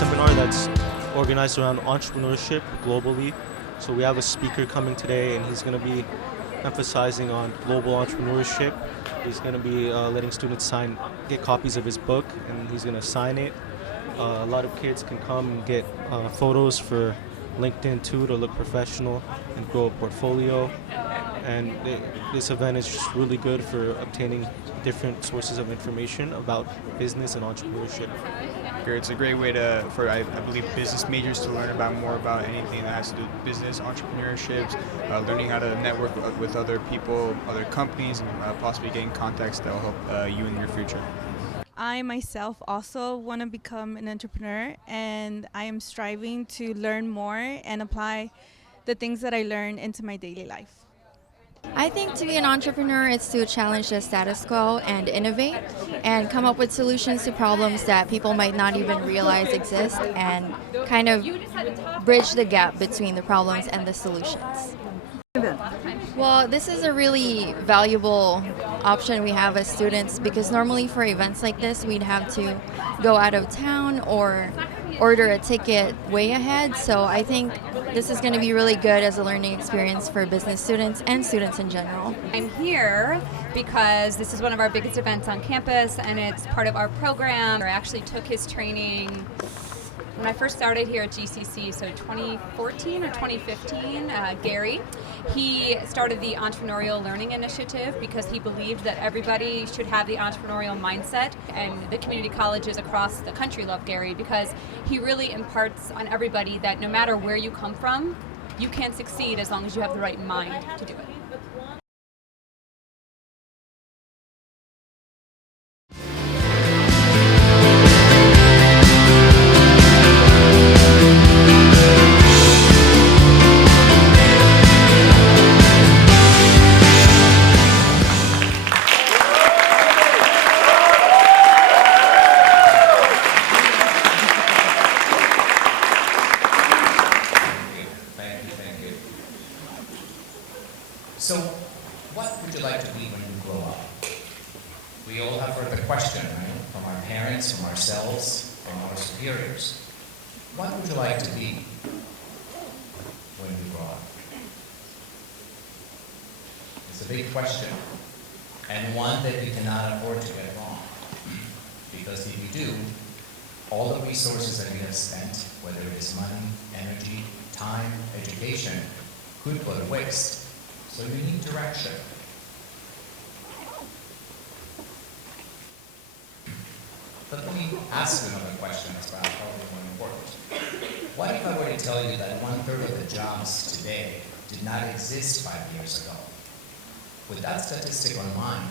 seminar that's organized around entrepreneurship globally. So we have a speaker coming today, and he's going to be emphasizing on global entrepreneurship. He's going to be letting students get copies of his book, and he's going to sign it. A lot of kids can come and get photos for LinkedIn too to look professional and grow a portfolio. And this event is just really good for obtaining different sources of information about business and entrepreneurship. It's a great way for I believe business majors to learn about more about anything that has to do with business, entrepreneurship, learning how to network with other people, other companies, and possibly getting contacts that will help you in your future. I myself also want to become an entrepreneur, and I am striving to learn more and apply the things that I learn into my daily life. I think to be an entrepreneur is to challenge the status quo and innovate and come up with solutions to problems that people might not even realize exist, and kind of bridge the gap between the problems and the solutions. Well, this is a really valuable option we have as students, because normally for events like this we'd have to go out of town or order a ticket way ahead. So I think this is going to be really good as a learning experience for business students and students in general. I'm here because this is one of our biggest events on campus, and it's part of our program. I actually took his training when I first started here at GCC, so 2014 or 2015, Gary. He started the Entrepreneurial Learning Initiative because he believed that everybody should have the entrepreneurial mindset, and the community colleges across the country love Gary because he really imparts on everybody that no matter where you come from, you can succeed as long as you have the right mind to do it. So, what would you like to be when you grow up? We all have heard the question, right? From our parents, from ourselves, from our superiors. What would you like to be when you grow up? It's a big question, and one that you cannot afford to get wrong. Because if you do, all the resources that you have spent, whether it is money, energy, time, education, could go to waste. So you need direction. But let me ask you another question that's probably more important. What if I were to tell you that 1/3 of the jobs today did not exist 5 years ago? With that statistic in mind,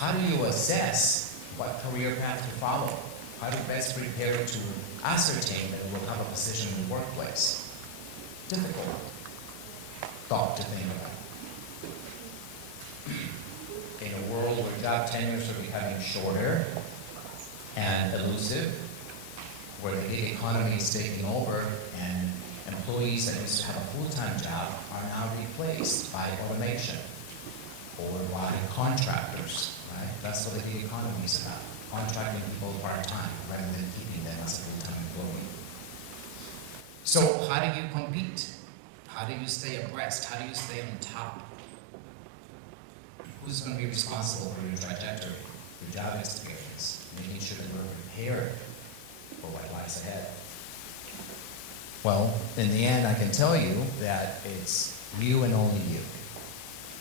how do you assess what career path to follow? How to best prepare to ascertain that you will have a position in the workplace? Difficult thought to think about. In a world where job tenures are becoming shorter and elusive, where the gig economy is taking over and employees that used to have a full-time job are now replaced by automation or by contractors, right? That's what the gig economy is about, contracting people part-time rather than keeping them as a full-time employee. So how do you compete? How do you stay abreast? How do you stay on top? Who's going to be responsible for your trajectory, your job experience, making sure that we're prepared for what lies ahead? Well, in the end, I can tell you that it's you and only you.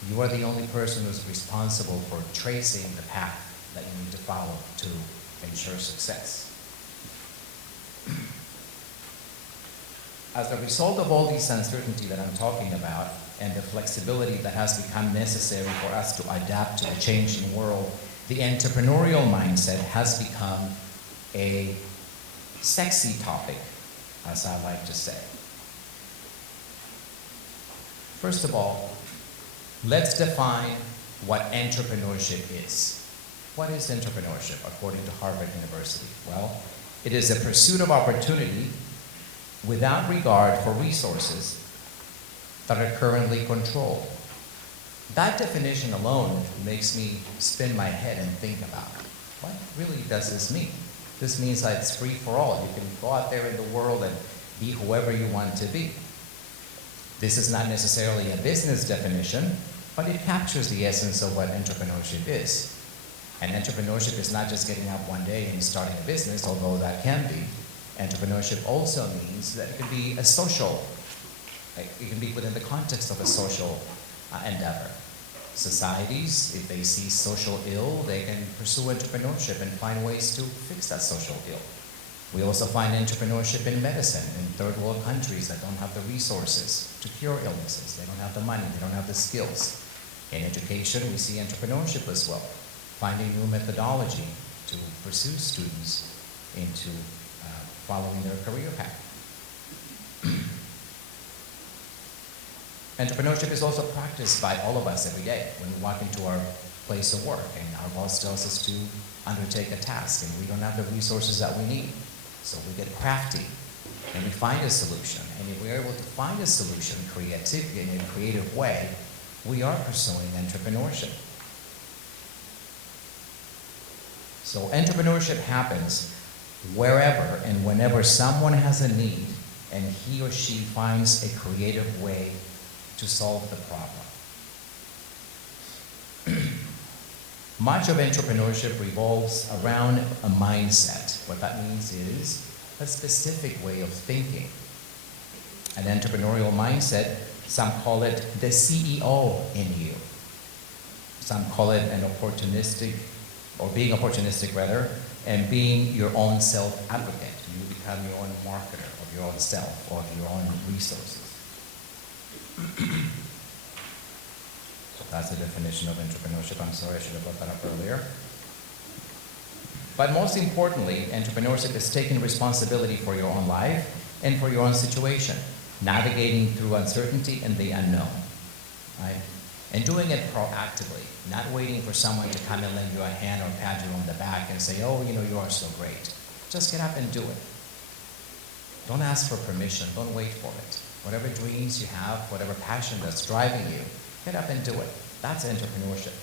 You are the only person who's responsible for tracing the path that you need to follow to ensure success. As a result of all this uncertainty that I'm talking about, and the flexibility that has become necessary for us to adapt to the changing world, the entrepreneurial mindset has become a sexy topic, as I like to say. First of all, let's define what entrepreneurship is. What is entrepreneurship, according to Harvard University? Well, it is a pursuit of opportunity without regard for resources that are currently controlled. That definition alone makes me spin my head and think about, what really does this mean? This means that it's free for all. You can go out there in the world and be whoever you want to be. This is not necessarily a business definition, but it captures the essence of what entrepreneurship is. And entrepreneurship is not just getting up one day and starting a business, although that can be. Entrepreneurship also means that it can be a social, it can be within the context of a social endeavor. Societies, if they see social ill, they can pursue entrepreneurship and find ways to fix that social ill. We also find entrepreneurship in medicine in third world countries that don't have the resources to cure illnesses. They don't have the money, they don't have the skills. In education, we see entrepreneurship as well, finding new methodology to pursue students into following their career path. Entrepreneurship is also practiced by all of us every day when we walk into our place of work and our boss tells us to undertake a task and we don't have the resources that we need. So we get crafty and we find a solution. And if we're able to find a solution in a creative way, we are pursuing entrepreneurship. So entrepreneurship happens wherever and whenever someone has a need and he or she finds a creative way to solve the problem. Much of entrepreneurship revolves around a mindset. What that means is a specific way of thinking. An entrepreneurial mindset, some call it the CEO in you. Some call it an opportunistic, or being opportunistic rather, and being your own self-advocate. You become your own marketer of your own self or of your own resources. So that's the definition of entrepreneurship. I'm sorry, I should have brought that up earlier. But most importantly, entrepreneurship is taking responsibility for your own life and for your own situation, navigating through uncertainty and the unknown, right? And doing it proactively, not waiting for someone to come and lend you a hand or pat you on the back and say, oh, you are so great. Just get up and do it. Don't ask for permission, don't wait for it. Whatever dreams you have, whatever passion that's driving you, get up and do it. That's entrepreneurship.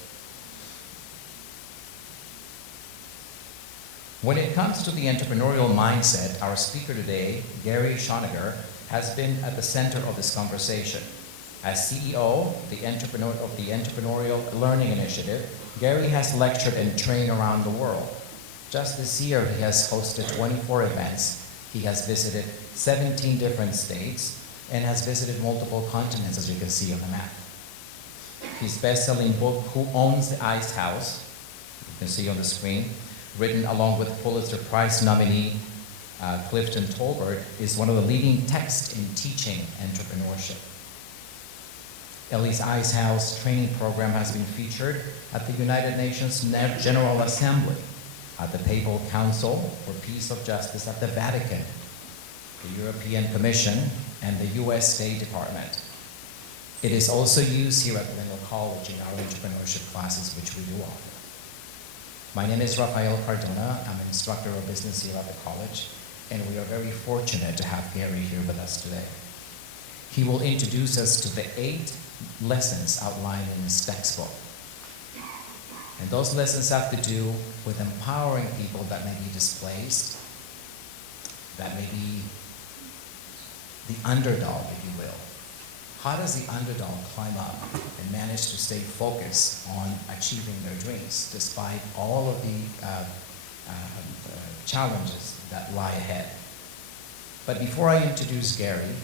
When it comes to the entrepreneurial mindset, our speaker today, Gary Schoeniger, has been at the center of this conversation. As CEO of the Entrepreneurial Learning Initiative, Gary has lectured and trained around the world. Just this year, he has hosted 24 events. He has visited 17 different states and has visited multiple continents, as you can see on the map. His best-selling book, Who Owns the Ice House, you can see on the screen, written along with Pulitzer Prize nominee Clifton Tolbert, is one of the leading texts in teaching entrepreneurship. Ellie's Ice House training program has been featured at the United Nations General Assembly, at the Papal Council for Peace of Justice at the Vatican, the European Commission, and the US State Department. It is also used here at Lincoln College in our entrepreneurship classes, which we do offer. My name is Rafael Cardona. I'm an instructor of business here at the college, and we are very fortunate to have Gary here with us today. He will introduce us to the 8 lessons outlined in his textbook. And those lessons have to do with empowering people that may be displaced, that may be the underdog, if you will. How does the underdog climb up and manage to stay focused on achieving their dreams despite all of the challenges that lie ahead? But before I introduce Gary,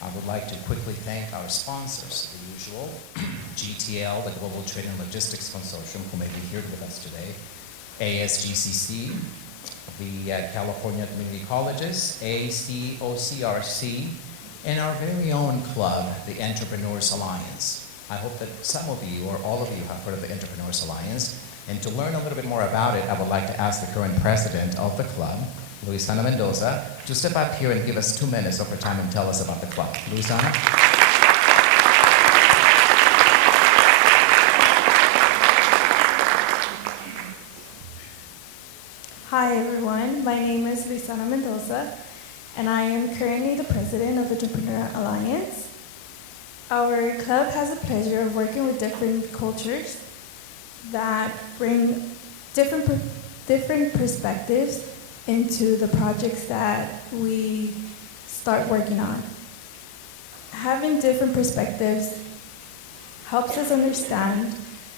I would like to quickly thank our sponsors, the usual, GTL, the Global Trade and Logistics Consortium, who may be here with us today, ASGCC, the California Community Colleges, ACOCRC, and our very own club, the Entrepreneurs Alliance. I hope that some of you, or all of you, have heard of the Entrepreneurs Alliance. And to learn a little bit more about it, I would like to ask the current president of the club, Luisana Mendoza, to step up here and give us 2 minutes of her time and tell us about the club. Luisana? Hi everyone, my name is Luisana Mendoza, and I am currently the president of the Entrepreneurial Alliance. Our club has the pleasure of working with different cultures that bring different perspectives into the projects that we start working on. Having different perspectives helps us understand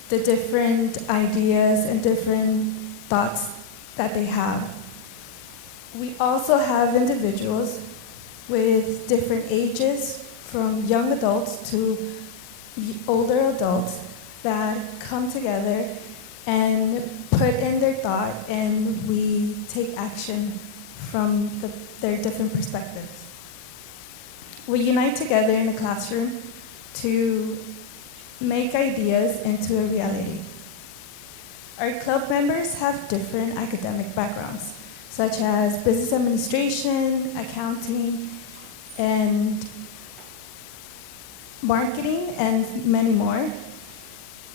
the different ideas and different thoughts that they have. We also have individuals with different ages, from young adults to older adults, that come together and put in their thought, and we take action from their different perspectives. We unite together in a classroom to make ideas into a reality. Our club members have different academic backgrounds, such as business administration, accounting, and marketing, and many more.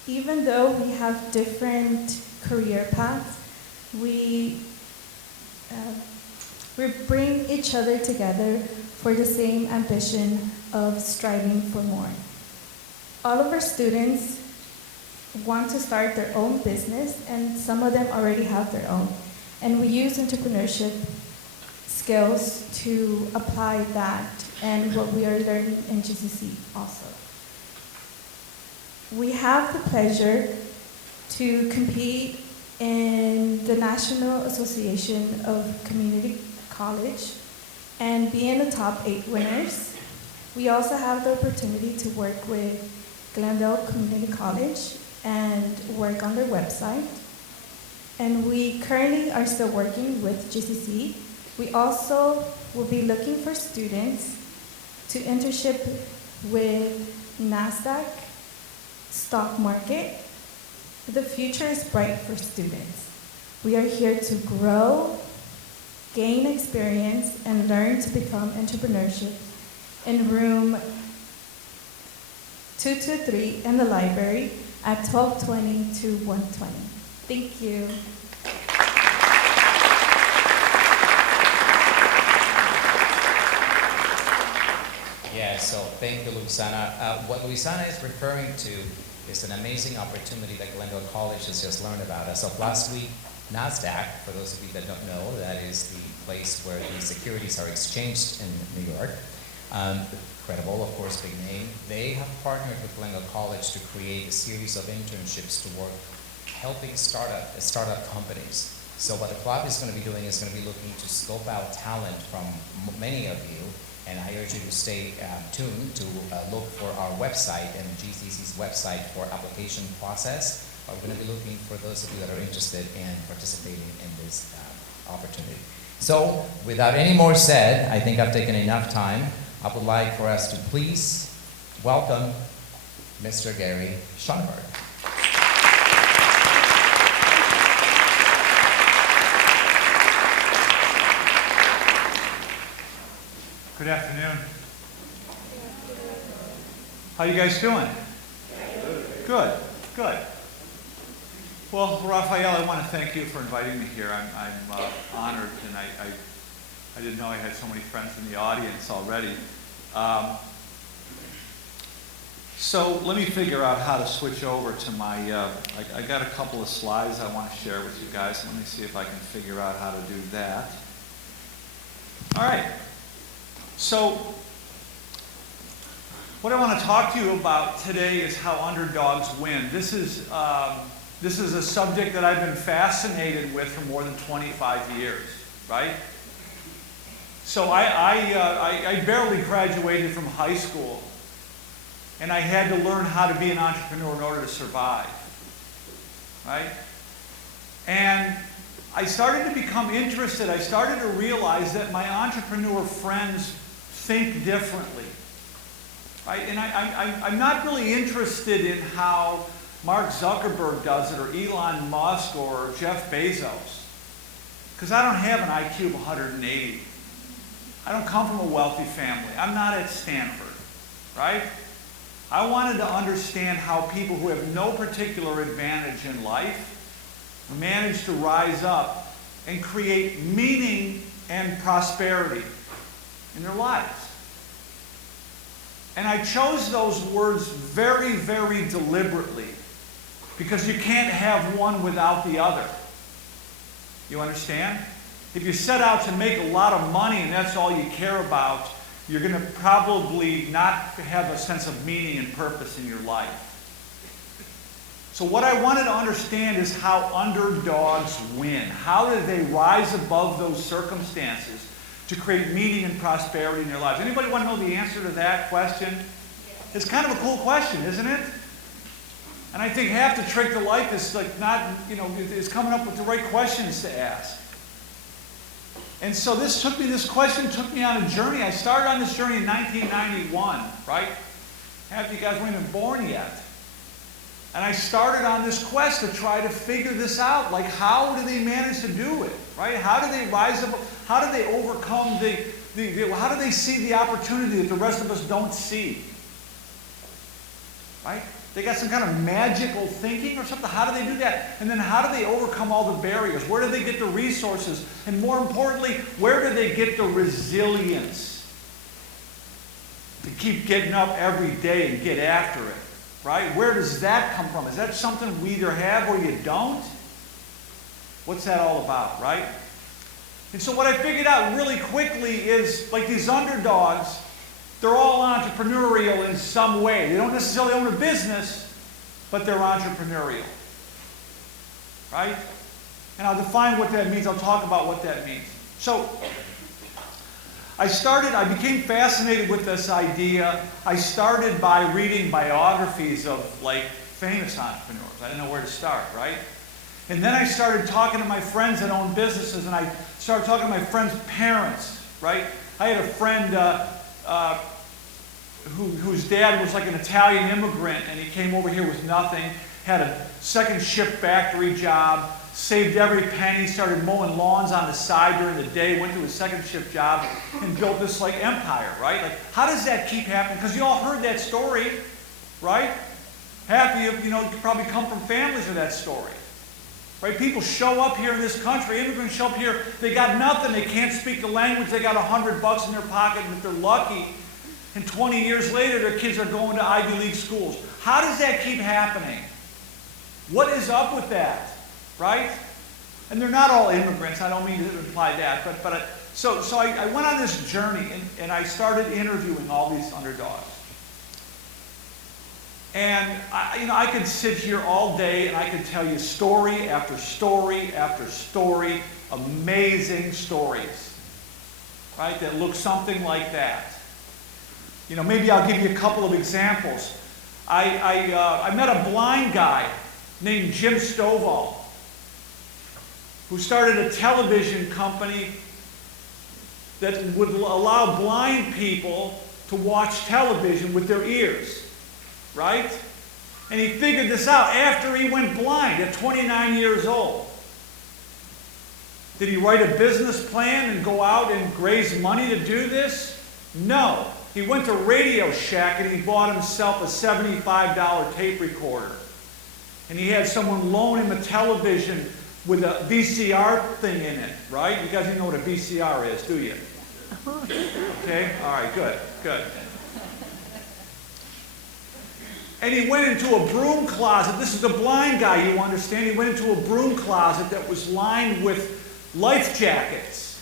Even though we have different career paths, we bring each other together for the same ambition of striving for more. All of our students want to start their own business, and some of them already have their own. And we use entrepreneurship skills to apply that and what we are learning in GCC also. We have the pleasure to compete in the National Association of Community College and be in the top 8 winners. We also have the opportunity to work with Glendale Community College and work on their website. And we currently are still working with GCC. We also will be looking for students to internship with NASDAQ stock market. The future is bright for students. We are here to grow, gain experience, and learn to become entrepreneurship in room 223 in the library at 1220 to 120. Thank you. Yeah, so thank you, Luisana. What Luisana is referring to is an amazing opportunity that Glendale College has just learned about. As of last week, NASDAQ, for those of you that don't know, that is the place where the securities are exchanged in New York. Credible, of course, big name. They have partnered with Glendale College to create a series of internships to work helping startup companies. So what the club is going to be doing is going to be looking to scope out talent from many of you, and I urge you to stay tuned to look for our website and GCC's website for application process. We're going to be looking for those of you that are interested in participating in this opportunity. So without any more said, I think I've taken enough time. I would like for us to please welcome Mr. Gary Schoeniger. Good afternoon. How you guys doing? Good, good. Well, Rafael, I want to thank you for inviting me here. I'm honored, and I didn't know I had so many friends in the audience already. So let me figure out how to switch over to my, I got a couple of slides I want to share with you guys. Let me see if I can figure out how to do that. All right. So what I want to talk to you about today is how underdogs win. This is a subject that I've been fascinated with for more than 25 years, right? So I barely graduated from high school, and I had to learn how to be an entrepreneur in order to survive, right? And I started to become interested. I started to realize that my entrepreneur friends think differently, right? And I'm not really interested in how Mark Zuckerberg does it, or Elon Musk, or Jeff Bezos, because I don't have an IQ of 180. I don't come from a wealthy family. I'm not at Stanford, right? I wanted to understand how people who have no particular advantage in life manage to rise up and create meaning and prosperity in their lives. And I chose those words very, very deliberately, because you can't have one without the other. You understand? If you set out to make a lot of money and that's all you care about, you're going to probably not have a sense of meaning and purpose in your life. So what I wanted to understand is how underdogs win. How do they rise above those circumstances to create meaning and prosperity in their lives? Anybody want to know the answer to that question? It's kind of a cool question, isn't it? And I think half the trick to life is like not, is coming up with the right questions to ask. And so this question took me on a journey. I started on this journey in 1991, right? Half of you guys weren't even born yet. And I started on this quest to try to figure this out. Like, how do they manage to do it, right? How do they rise up? How do they overcome how do they see the opportunity that the rest of us don't see? Right? They got some kind of magical thinking or something. How do they do that? And then how do they overcome all the barriers? Where do they get the resources? And more importantly, where do they get the resilience to keep getting up every day and get after it? Right? Where does that come from? Is that something we either have or you don't? What's that all about, right? And so what I figured out really quickly is, like these underdogs, they're all entrepreneurial in some way. They don't necessarily own a business, but they're entrepreneurial. Right? And I'll define what that means. I'll talk about what that means. So, I became fascinated with this idea. I started by reading biographies of like famous entrepreneurs. I didn't know where to start, right? And then I started talking to my friends that own businesses, and I started talking to my friends' parents, right? I had a friend whose dad was like an Italian immigrant, and he came over here with nothing, had a second shift factory job, saved every penny, started mowing lawns on the side during the day, went to his second shift job, and built this like empire, right? Like, how does that keep happening? Because you all heard that story, right? Half of you, you probably come from families of that story. Right? People show up here in this country, immigrants show up here, they got nothing, they can't speak the language, they got $100 in their pocket, and if they're lucky, and 20 years later their kids are going to Ivy League schools. How does that keep happening? What is up with that? Right? And they're not all immigrants, I don't mean to imply that, so I went on this journey and I started interviewing all these underdogs. And I could sit here all day and I could tell you story after story after story, amazing stories, right, that look something like that. Maybe I'll give you a couple of examples. I met a blind guy named Jim Stovall who started a television company that would allow blind people to watch television with their ears. Right? And he figured this out after he went blind at 29 years old. Did he write a business plan and go out and raise money to do this? No. He went to Radio Shack and he bought himself a $75 tape recorder. And he had someone loan him a television with a VCR thing in it, right? You guys don't know what a VCR is, do you? Okay? All right, good, good. And he went into a broom closet. This is a blind guy, you understand. He went into a broom closet that was lined with life jackets.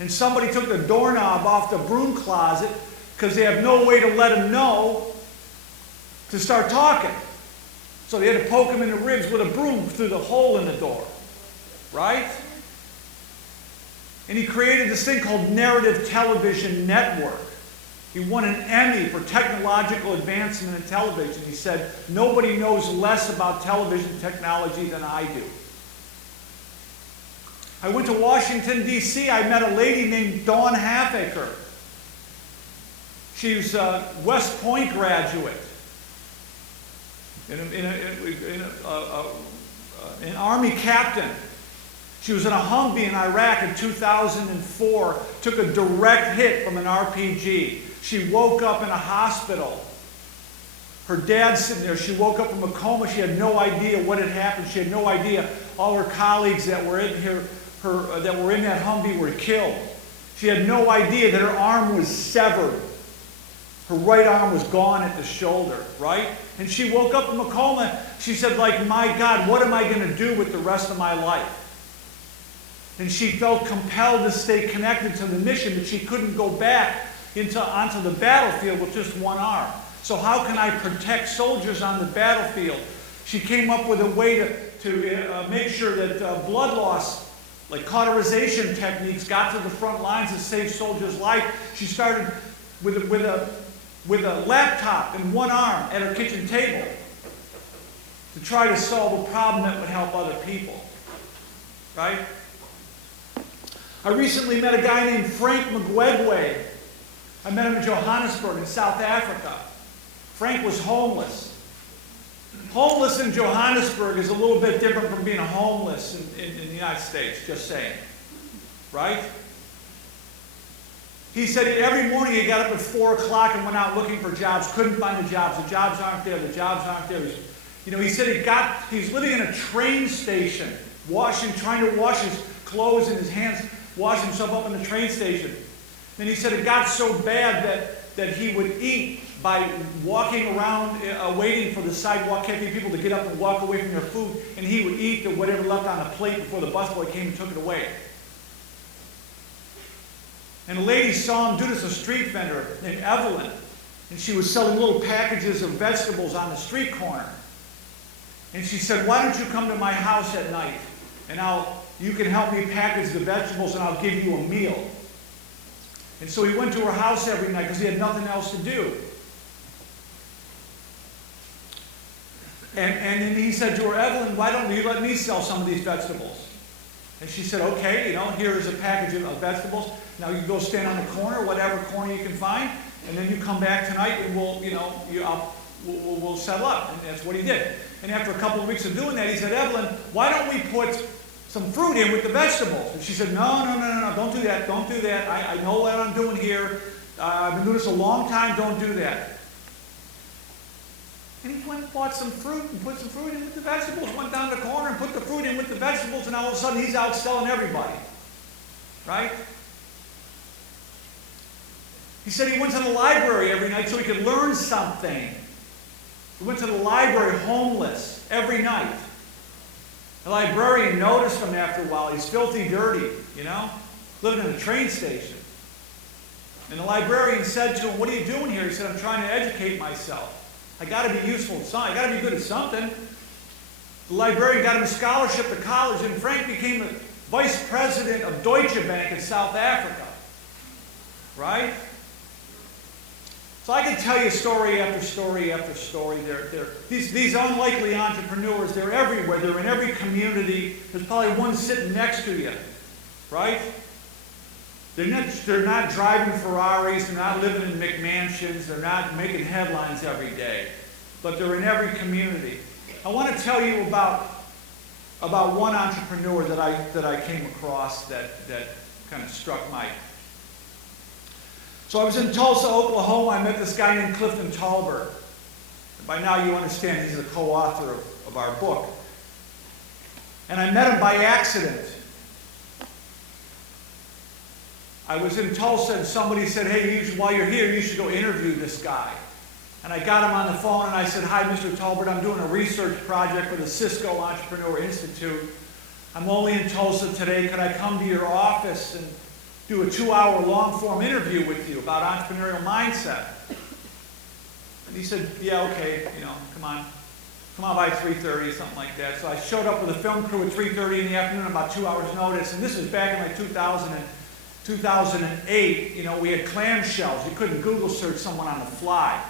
And somebody took the doorknob off the broom closet because they have no way to let him know to start talking. So they had to poke him in the ribs with a broom through the hole in the door. Right? And he created this thing called Narrative Television Network. He won an Emmy for technological advancement in television. He said, nobody knows less about television technology than I do. I went to Washington, D.C. I met a lady named Dawn Halfaker. She's a West Point graduate, an Army captain. She was in a Humvee in Iraq in 2004, took a direct hit from an RPG. She woke up in a hospital. Her dad's sitting there. She woke up from a coma. She had no idea what had happened. She had no idea all her colleagues that were in that were in that Humvee were killed. She had no idea that her arm was severed. Her right arm was gone at the shoulder, right? And she woke up from a coma. She said, like, my God, what am I going to do with the rest of my life? And she felt compelled to stay connected to the mission, that she couldn't go back onto the battlefield with just one arm. So how can I protect soldiers on the battlefield? She came up with a way to make sure that blood loss, like cauterization techniques, got to the front lines and saved soldiers' life. She started with a laptop in one arm at her kitchen table to try to solve a problem that would help other people. Right? I recently met a guy named Frank Mugwegwe. I met him in Johannesburg in South Africa. Frank was homeless. Homeless in Johannesburg is a little bit different from being homeless in the United States, just saying. Right? He said every morning he got up at 4 o'clock and went out looking for jobs, couldn't find the jobs. The jobs aren't there, the jobs aren't there. You know, he said he was living in a train station, trying to wash his clothes in his hands, wash himself up in the train station. And he said it got so bad that he would eat by walking around waiting for the sidewalk cafe people to get up and walk away from their food, and he would eat whatever left on the plate before the busboy came and took it away. And a lady saw him do this, a street vendor named Evelyn, and she was selling little packages of vegetables on the street corner. And she said, "Why don't you come to my house at night, and you can help me package the vegetables, and I'll give you a meal." And so he went to her house every night because he had nothing else to do. And then he said to her, "Evelyn, why don't you let me sell some of these vegetables?" And she said, "Okay, here's a package of vegetables. Now you go stand on the corner, whatever corner you can find, and then you come back tonight and we'll settle up." And that's what he did. And after a couple of weeks of doing that, he said, "Evelyn, why don't we put some fruit in with the vegetables?" And she said, No, don't do that, don't do that. I know what I'm doing here. I've been doing this a long time, don't do that. And he went and bought some fruit and put some fruit in with the vegetables, went down the corner and put the fruit in with the vegetables, and all of a sudden he's out selling everybody. Right? He said he went to the library every night so he could learn something. He went to the library homeless every night. The librarian noticed him after a while. He's filthy dirty, living in a train station. And the librarian said to him, "What are you doing here?" He said, "I'm trying to educate myself. I got to be useful at something. I got to be good at something." The librarian got him a scholarship to college, and Frank became the vice president of Deutsche Bank in South Africa. Right? So I can tell you story after story after story. These unlikely entrepreneurs, they're everywhere. They're in every community. There's probably one sitting next to you. Right? They're not driving Ferraris. They're not living in McMansions. They're not making headlines every day. But they're in every community. I want to tell you about one entrepreneur that I came across that kind of struck my... So I was in Tulsa, Oklahoma. I met this guy named Clifton Talbert. By now you understand he's the co-author of our book. And I met him by accident. I was in Tulsa and somebody said, "Hey, while you're here, you should go interview this guy." And I got him on the phone and I said, "Hi, Mr. Talbert, I'm doing a research project for the Cisco Entrepreneur Institute. I'm only in Tulsa today. Could I come to your office and do a 2-hour long-form interview with you about entrepreneurial mindset?" And he said, "Yeah, okay, come on by 3:30, something like that." So I showed up with a film crew at 3:30 in the afternoon, about 2 hours notice, and this was back in like 2008. We had clamshells. You couldn't Google search someone on the fly.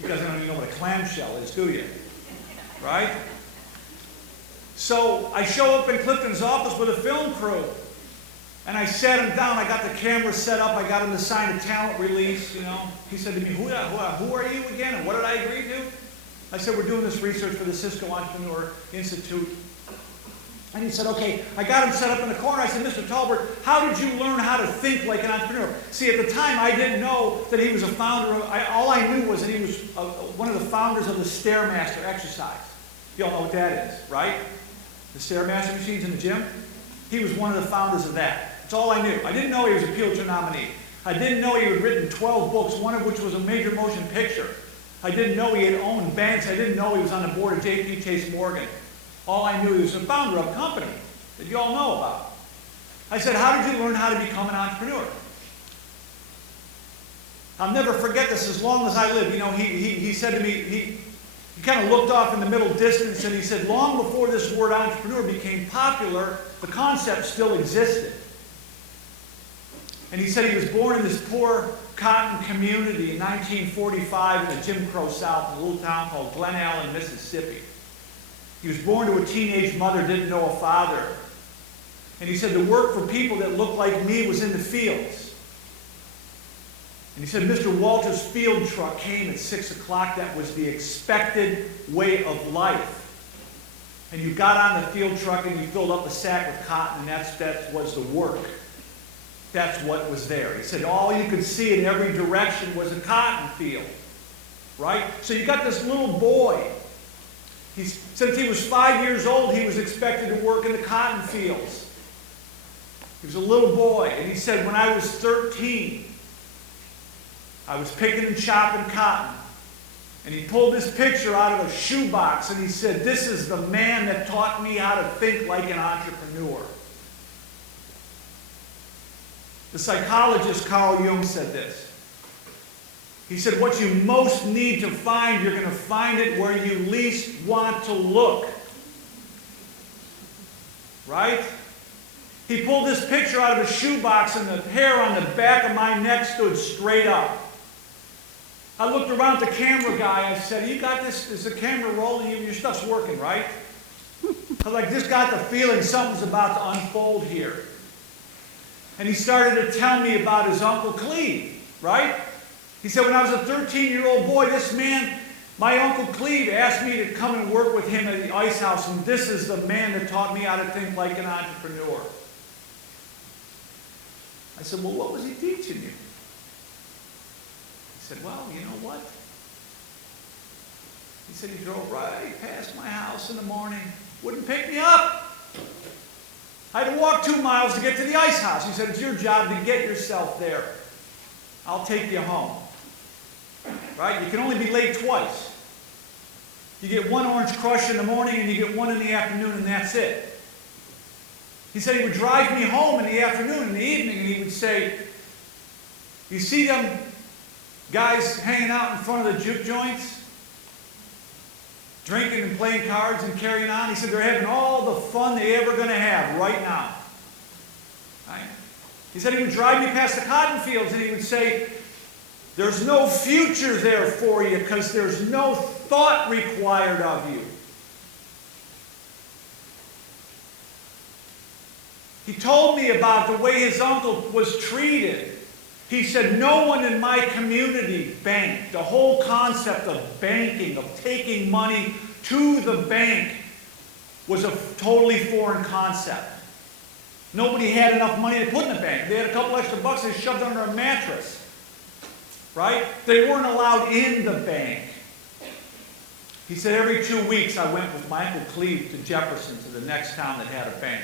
You guys don't even know what a clamshell is, do you? Right? So I show up in Clifton's office with a film crew. And I sat him down, I got the camera set up, I got him to sign a talent release, He said to me, who are you again, and what did I agree to? I said, "We're doing this research for the Cisco Entrepreneur Institute." And he said, "Okay." I got him set up in the corner. I said, "Mr. Talbert, how did you learn how to think like an entrepreneur?" See, at the time, I didn't know that he was a founder all I knew was that he was one of the founders of the Stairmaster exercise. You all know what that is, right? The Stairmaster machines in the gym? He was one of the founders of that. That's all I knew. I didn't know he was a Pulitzer nominee. I didn't know he had written 12 books, one of which was a major motion picture. I didn't know he had owned banks. I didn't know he was on the board of J.P. Chase Morgan. All I knew, he was the founder of a company that you all know about. I said, how did you learn how to become an entrepreneur? I'll never forget this as long as I live. You know, he said to me, he kind of looked off in the middle distance and he said, long before this word entrepreneur became popular, the concept still existed. And he said he was born in this poor cotton community in 1945 in the Jim Crow South, in a little town called Glen Allen, Mississippi. He was born to a teenage mother, didn't know a father. And he said the work for people that looked like me was in the fields. And he said Mr. Walter's field truck came at 6 o'clock. That was the expected way of life. And you got on the field truck and you filled up a sack with cotton, and that was the work. That's what was there. He said all you could see in every direction was a cotton field. Right? So you got this little boy. Since he was 5 years old, he was expected to work in the cotton fields. He was a little boy. And he said, when I was 13, I was picking and chopping cotton. And he pulled this picture out of a shoebox and he said, this is the man that taught me how to think like an entrepreneur. The psychologist Carl Jung said this. He said, what you most need to find, you're going to find it where you least want to look. Right? He pulled this picture out of a shoebox and the hair on the back of my neck stood straight up. I looked around at the camera guy. I said, you got this? Is the camera rolling? Your stuff's working, right? I was like, just got the feeling something's about to unfold here. And he started to tell me about his Uncle Cleve, right? He said, when I was a 13-year-old boy, this man, my Uncle Cleve, asked me to come and work with him at the ice house, and this is the man that taught me how to think like an entrepreneur. I said, well, what was he teaching you? He said, well, you know what? He said he drove right past my house in the morning, wouldn't pick me up. I had to walk 2 miles to get to the ice house. He said, it's your job to get yourself there. I'll take you home. Right? You can only be late twice. You get one Orange Crush in the morning and you get one in the afternoon, and that's it. He said he would drive me home in the afternoon, in the evening, and he would say, you see them guys hanging out in front of the juke joints? Drinking and playing cards and carrying on? He said they're having all the fun they're ever going to have right now. Right? He said he would drive me past the cotton fields and he would say, there's no future there for you because there's no thought required of you. He told me about the way his uncle was treated. He said, no one in my community banked. The whole concept of banking, of taking money to the bank, was a totally foreign concept. Nobody had enough money to put in the bank. They had a couple extra bucks they shoved under a mattress. Right? They weren't allowed in the bank. He said every 2 weeks I went with my Uncle Cleve to Jefferson, to the next town that had a bank.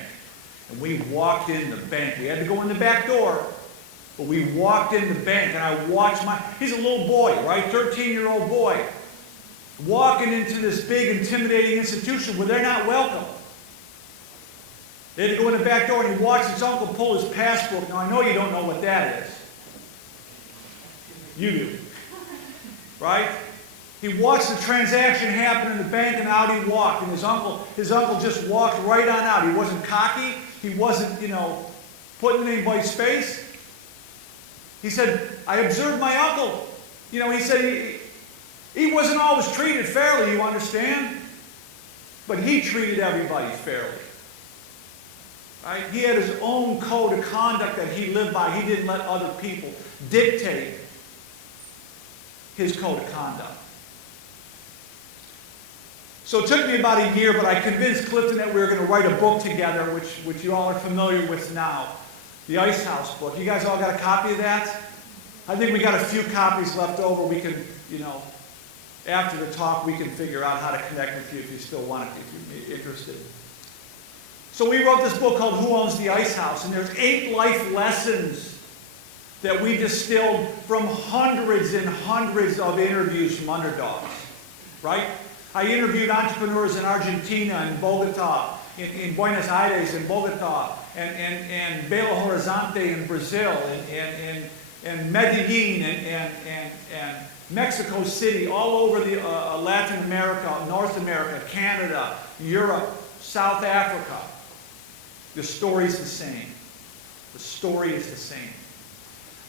And we walked in the bank. We had to go in the back door. But we walked in the bank and I watched he's a little boy, right? 13-year-old boy. Walking into this big intimidating institution where they're not welcome. They had to go in the back door and he watched his uncle pull his passbook. Now I know you don't know what that is. You do. Right? He watched the transaction happen in the bank and out he walked. And his uncle just walked right on out. He wasn't cocky. He wasn't, putting in anybody's face. He said, I observed my uncle. He said he wasn't always treated fairly, you understand? But he treated everybody fairly. Right? He had his own code of conduct that he lived by. He didn't let other people dictate his code of conduct. So it took me about a year, but I convinced Clifton that we were going to write a book together, which you all are familiar with now. The Ice House book. You guys all got a copy of that? I think we got a few copies left over. We could, after the talk, we can figure out how to connect with you if you still want it, if you're interested. So we wrote this book called Who Owns the Ice House? And there's 8 life lessons that we distilled from hundreds and hundreds of interviews from underdogs. Right? I interviewed entrepreneurs in Argentina and Bogota, in Buenos Aires and Bogota, and Belo Horizonte in Brazil, and Medellin, and Mexico City, all over the Latin America, North America, Canada, Europe, South Africa. The story's the same. The story is the same.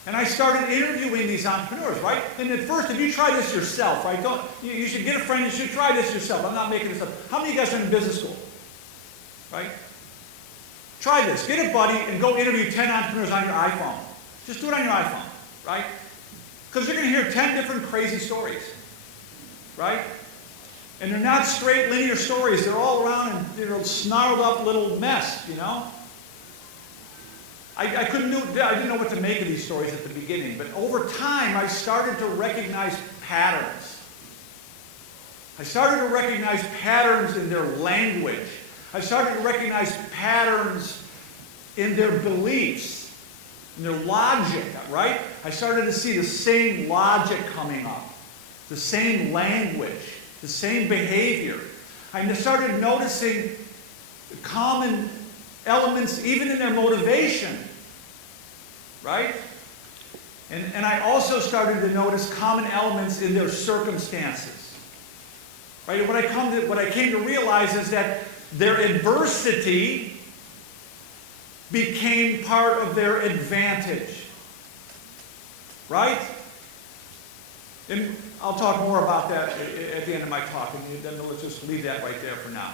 And I started interviewing these entrepreneurs, right? And at first, if you try this yourself, right? You should get a friend, you should try this yourself. I'm not making this up. How many of you guys are in business school? Right? Try this. Get a buddy and go interview 10 entrepreneurs on your iPhone. Just do it on your iPhone, right? Because you're going to hear 10 different crazy stories, right? And they're not straight linear stories. They're all around and they're a snarled up little mess, you know? I didn't know what to make of these stories at the beginning, but over time I started to recognize patterns. I started to recognize patterns in their language. I started to recognize patterns in their beliefs, in their logic, right? I started to see the same logic coming up, the same language, the same behavior. I started noticing common elements even in their motivation, right? And I also started to notice common elements in their circumstances, right? And what I came to realize is that their adversity became part of their advantage, right? And I'll talk more about that at the end of my talk, and then let's just leave that right there for now.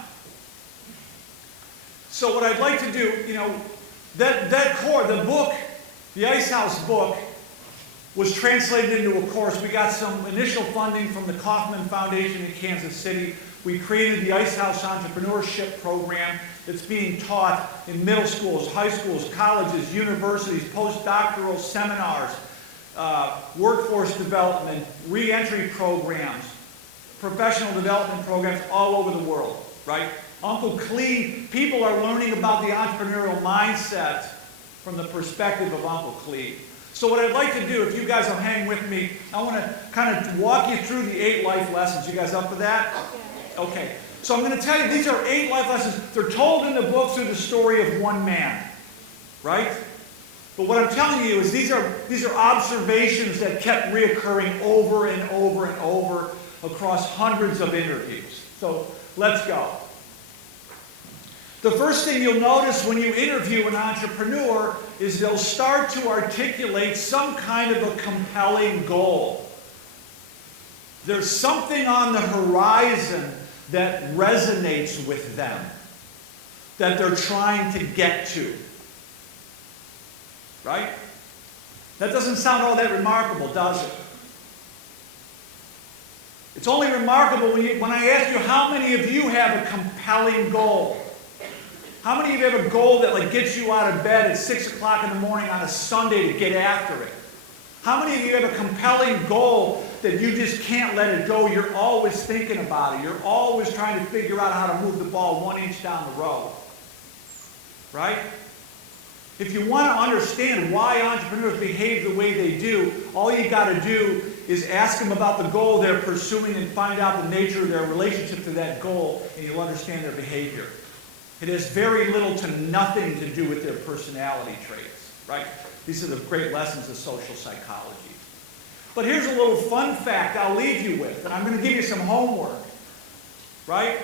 So what I'd like to do, you know, the book, the Ice House book, was translated into a course. We got some initial funding from the Kauffman Foundation in Kansas City. We created the Ice House Entrepreneurship Program that's being taught in middle schools, high schools, colleges, universities, postdoctoral seminars, workforce development, re-entry programs, professional development programs all over the world, right? Uncle Clee, people are learning about the entrepreneurial mindset from the perspective of Uncle Clee. So what I'd like to do, if you guys will hang with me, I want to kind of walk you through the 8 life lessons. You guys up for that? Okay. So I'm going to tell you, these are 8 life lessons. They're told in the book through the story of one man, right? But what I'm telling you is these are observations that kept reoccurring over and over and over across hundreds of interviews. So let's go. The first thing you'll notice when you interview an entrepreneur is they'll start to articulate some kind of a compelling goal. There's something on the horizon that resonates with them, that they're trying to get to. Right? That doesn't sound all that remarkable, does it? It's only remarkable when I ask you, how many of you have a compelling goal? How many of you have a goal that gets you out of bed at 6 o'clock in the morning on a Sunday to get after it? How many of you have a compelling goal that you just can't let it go? You're always thinking about it. You're always trying to figure out how to move the ball 1 inch down the road. Right? If you want to understand why entrepreneurs behave the way they do, all you got to do is ask them about the goal they're pursuing and find out the nature of their relationship to that goal, and you'll understand their behavior. It has very little to nothing to do with their personality traits, right? These are the great lessons of social psychology. But here's a little fun fact I'll leave you with, and I'm going to give you some homework, right?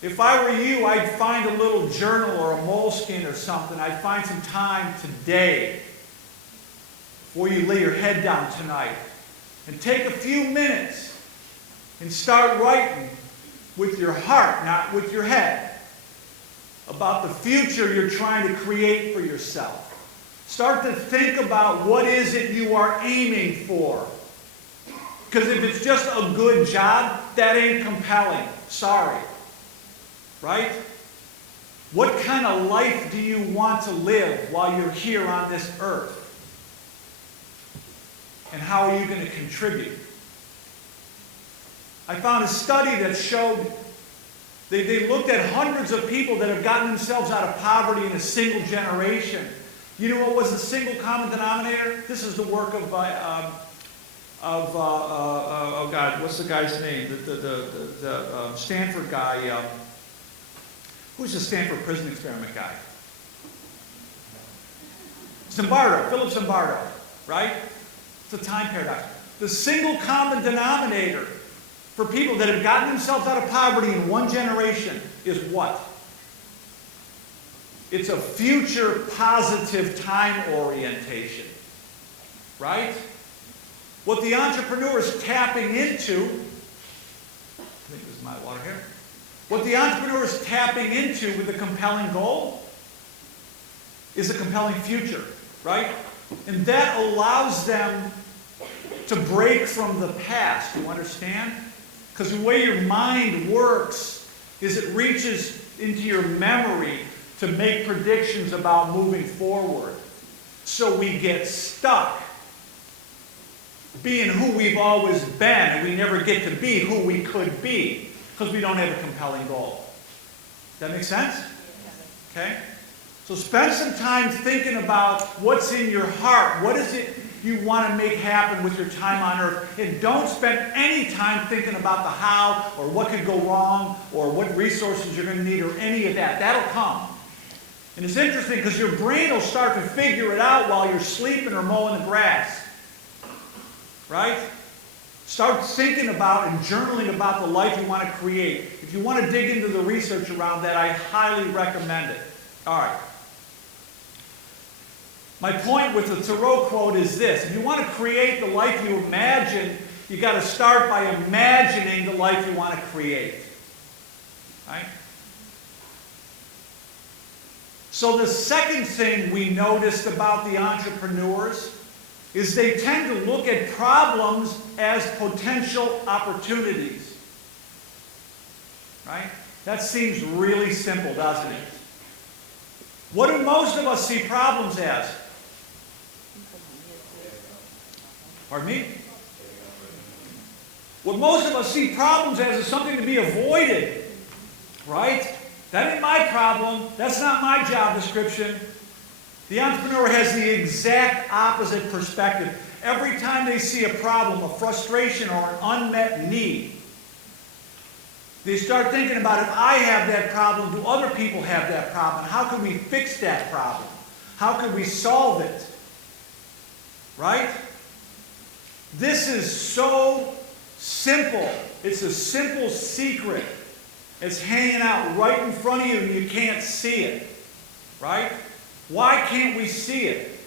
If I were you, I'd find a little journal or a moleskin or something. I'd find some time today before you lay your head down tonight and take a few minutes and start writing with your heart, not with your head, about the future you're trying to create for yourself. Start to think about what is it you are aiming for. Because if it's just a good job, that ain't compelling. Sorry. Right? What kind of life do you want to live while you're here on this earth? And how are you going to contribute? I found a study that showed they looked at hundreds of people that have gotten themselves out of poverty in a single generation. You know what was the single common denominator? This is the work of oh God, what's the guy's name? The Stanford guy. Who's the Stanford prison experiment guy? Philip Zimbardo, right? It's a time paradox. The single common denominator for people that have gotten themselves out of poverty in one generation is what? It's a future positive time orientation, right? What the entrepreneur is tapping into, I think this is my water here. What the entrepreneur is tapping into with a compelling goal is a compelling future, right? And that allows them to break from the past, you understand? Because the way your mind works is it reaches into your memory to make predictions about moving forward. So we get stuck being who we've always been, and we never get to be who we could be because we don't have a compelling goal. That make sense? Okay? So spend some time thinking about what's in your heart. What is it you want to make happen with your time on earth? And don't spend any time thinking about the how or what could go wrong or what resources you're going to need or any of that. That'll come. And it's interesting because your brain will start to figure it out while you're sleeping or mowing the grass. Right? Start thinking about and journaling about the life you want to create. If you want to dig into the research around that, I highly recommend it. All right. My point with the Thoreau quote is this. If you want to create the life you imagine, you've got to start by imagining the life you want to create. Right? So the second thing we noticed about the entrepreneurs is they tend to look at problems as potential opportunities. Right? That seems really simple, doesn't it? What do most of us see problems as? Pardon me? What most of us see problems as is something to be avoided. Right? That ain't my problem. That's not my job description. The entrepreneur has the exact opposite perspective. Every time they see a problem, a frustration, or an unmet need, they start thinking about, if I have that problem, do other people have that problem? How can we fix that problem? How can we solve it? Right? This is so simple. It's a simple secret. It's hanging out right in front of you and you can't see it. Right? Why can't we see it?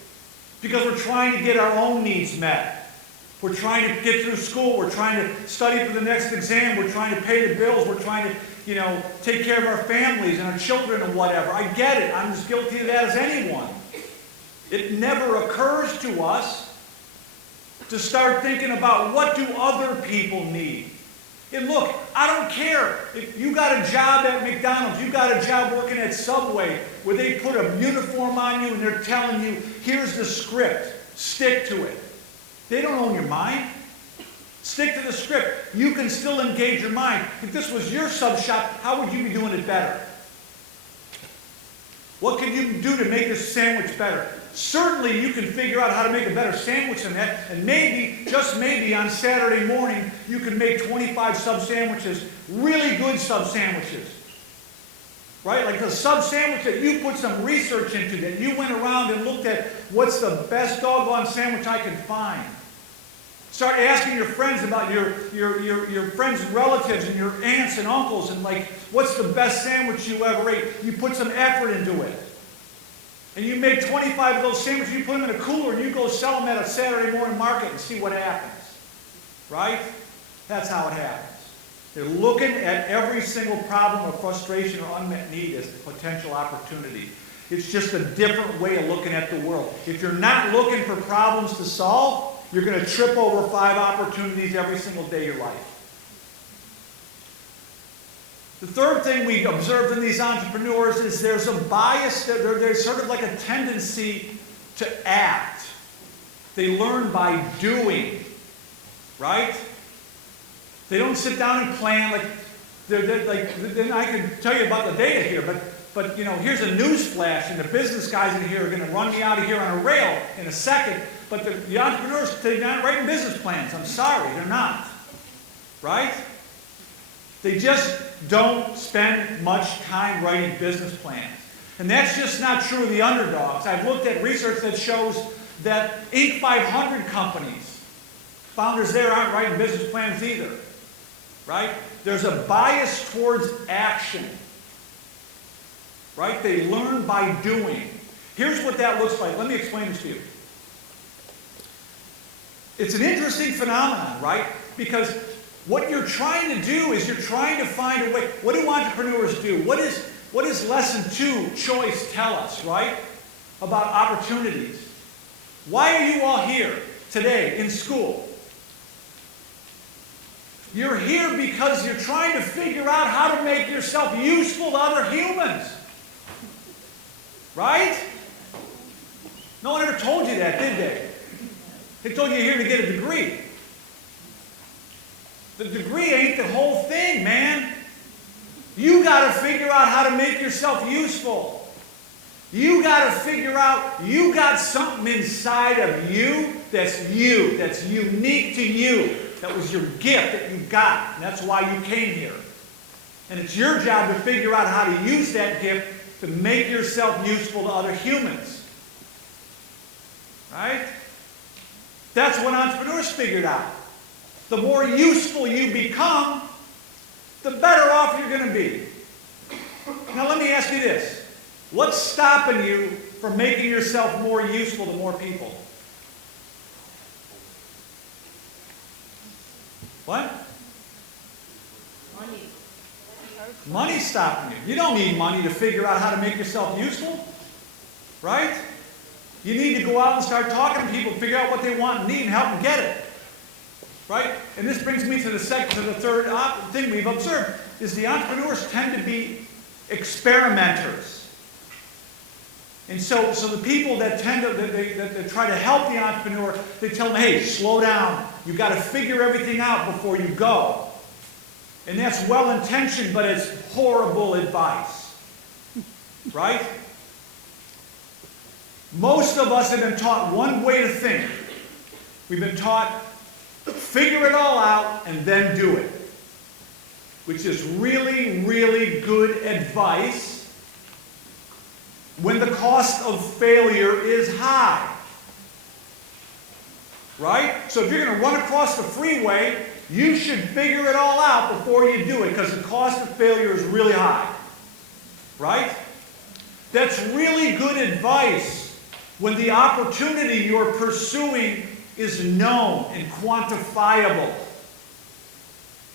Because we're trying to get our own needs met. We're trying to get through school. We're trying to study for the next exam. We're trying to pay the bills. We're trying to, take care of our families and our children and whatever. I get it. I'm as guilty of that as anyone. It never occurs to us to start thinking about, what do other people need? And look, I don't care if you got a job at McDonald's, you got a job working at Subway, where they put a uniform on you and they're telling you, here's the script, stick to it. They don't own your mind. Stick to the script. You can still engage your mind. If this was your sub shop, how would you be doing it better? What can you do to make this sandwich better? Certainly you can figure out how to make a better sandwich than that, and maybe, just maybe, on Saturday morning, you can make 25 sub-sandwiches, really good sub-sandwiches. Right? Like the sub-sandwich that you put some research into, that you went around and looked at, what's the best doggone sandwich I can find? Start asking your friends about your friends and relatives and your aunts and uncles, and like, what's the best sandwich you ever ate? You put some effort into it. And you make 25 of those sandwiches, you put them in a cooler, and you go sell them at a Saturday morning market and see what happens. Right? That's how it happens. They're looking at every single problem or frustration or unmet need as a potential opportunity. It's just a different way of looking at the world. If you're not looking for problems to solve, you're going to trip over 5 opportunities every single day of your life. The third thing we observed in these entrepreneurs is there's a bias, there's sort of like a tendency to act. They learn by doing, right? They don't sit down and plan then I can tell you about the data here, but here's a news flash, and the business guys in here are going to run me out of here on a rail in a second. But the entrepreneurs, they're not writing business plans. I'm sorry, they're not. Right? They just don't spend much time writing business plans. And that's just not true of the underdogs. I've looked at research that shows that Inc. 500 companies, founders there aren't writing business plans either, right? There's a bias towards action, right? They learn by doing. Here's what that looks like. Let me explain this to you. It's an interesting phenomenon, right? Because what you're trying to do is you're trying to find a way. What do entrepreneurs do? What does lesson 2, choice, tell us, right? About opportunities. Why are you all here today in school? You're here because you're trying to figure out how to make yourself useful to other humans. Right? No one ever told you that, did they? They told you you're here to get a degree. The degree ain't the whole thing, man. You got to figure out how to make yourself useful. You got to figure out you got something inside of you, that's unique to you. That was your gift that you got, and that's why you came here. And it's your job to figure out how to use that gift to make yourself useful to other humans. Right? That's what entrepreneurs figured out. The more useful you become, the better off you're going to be. Now let me ask you this. What's stopping you from making yourself more useful to more people? What? Money. Money's stopping you. You don't need money to figure out how to make yourself useful. Right? You need to go out and start talking to people, figure out what they want and need, and help them get it. Right? And this brings me to the third thing we've observed, is the entrepreneurs tend to be experimenters. And so the people that tend to, that try to help the entrepreneur, they tell them, hey, slow down. You've got to figure everything out before you go. And that's well-intentioned, but it's horrible advice. Right? Most of us have been taught one way to think. We've been taught, figure it all out and then do it. Which is really, really good advice when the cost of failure is high. Right? So if you're going to run across the freeway, you should figure it all out before you do it, because the cost of failure is really high. Right? That's really good advice when the opportunity you're pursuing is known and quantifiable.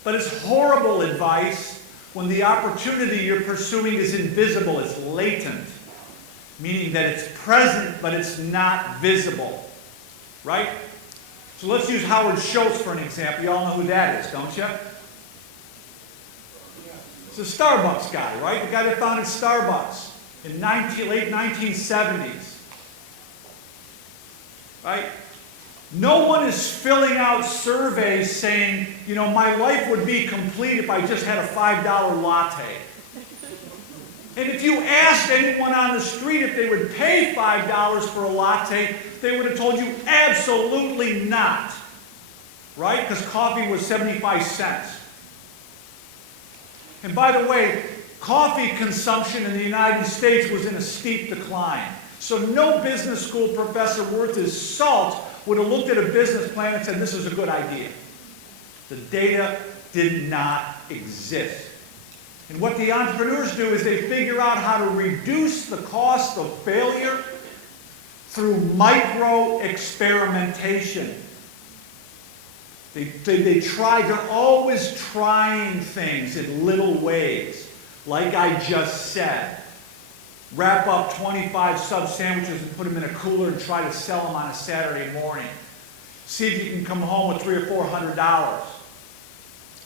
But it's horrible advice when the opportunity you're pursuing is invisible, it's latent. Meaning that it's present, but it's not visible. Right? So let's use Howard Schultz for an example. You all know who that is, don't you? It's a Starbucks guy, right? The guy that founded Starbucks in late 1970s. Right? No one is filling out surveys saying, you know, my life would be complete if I just had a $5 latte. And if you asked anyone on the street if they would pay $5 for a latte, they would have told you absolutely not. Right? Because coffee was 75 cents. And by the way, coffee consumption in the United States was in a steep decline. So no business school professor worth his salt would have looked at a business plan and said, this is a good idea. The data did not exist. And what the entrepreneurs do is they figure out how to reduce the cost of failure through micro-experimentation. They're always trying things in little ways, like I just said. Wrap up 25 sub sandwiches and put them in a cooler and try to sell them on a Saturday morning. See if you can come home with $300 or $400.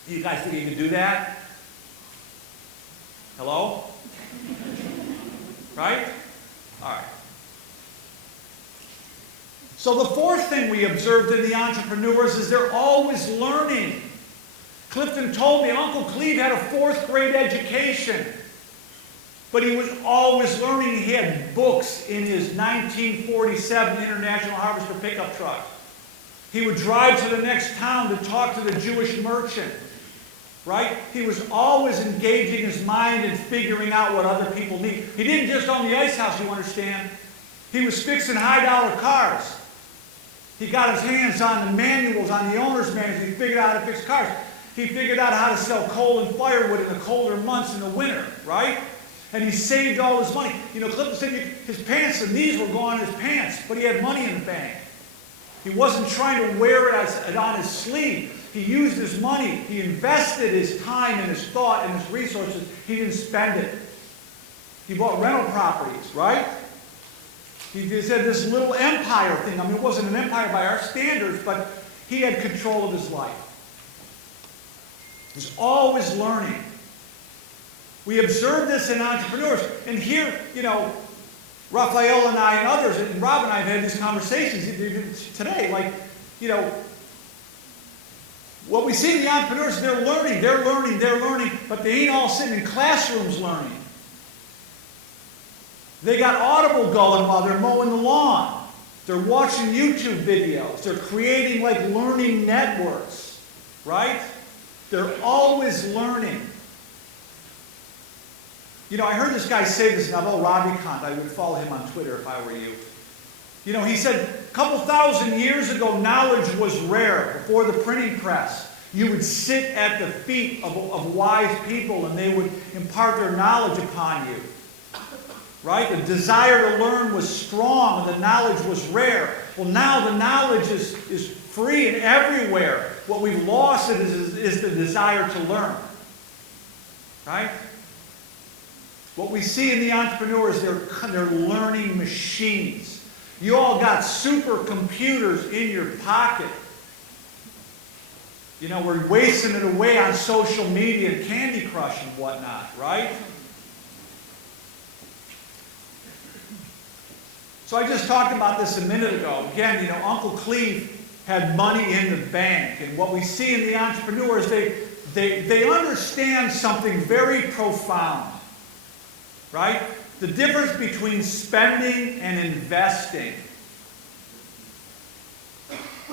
You guys think you can do that? Hello? Right? All right. So the fourth thing we observed in the entrepreneurs is they're always learning. Clifton told me Uncle Cleve had a 4th grade education. But he was always learning. He had books in his 1947 International Harvester pickup truck. He would drive to the next town to talk to the Jewish merchant. right? He was always engaging his mind and figuring out what other people need. He didn't just own the ice house, you understand. He was fixing high-dollar cars. He got his hands on the manuals, on the owner's manuals. He figured out how to fix cars. He figured out how to sell coal and firewood in the colder months in the winter, right? And he saved all his money. You know, Clifton said his pants and knees were going in his pants, but he had money in the bank. He wasn't trying to wear it on his sleeve. He used his money. He invested his time and his thought and his resources. He didn't spend it. He bought rental properties, right? He said this little empire thing. I mean, it wasn't an empire by our standards, but he had control of his life. He's always learning. We observe this in entrepreneurs. And here, you know, Rafael and I and others, and Rob and I have had these conversations today. Like, you know, what we see in the entrepreneurs, they're learning, but they ain't all sitting in classrooms learning. They got Audible going while they're mowing the lawn. They're watching YouTube videos. They're creating like learning networks, right? They're always learning. You know, I heard this guy say this, Naval Ravikant. I would follow him on Twitter if I were you. You know, he said, a couple thousand years ago, knowledge was rare before the printing press. You would sit at the feet of wise people and they would impart their knowledge upon you. Right? The desire to learn was strong and the knowledge was rare. Well, now the knowledge is free and everywhere. What we've lost is the desire to learn. Right? What we see in the entrepreneurs, they're learning machines. You all got supercomputers in your pocket. You know, we're wasting it away on social media and Candy Crush and whatnot, right? So I just talked about this a minute ago. Again, you know, Uncle Cleve had money in the bank. And what we see in the entrepreneurs, they understand something very profound. Right? The difference between spending and investing.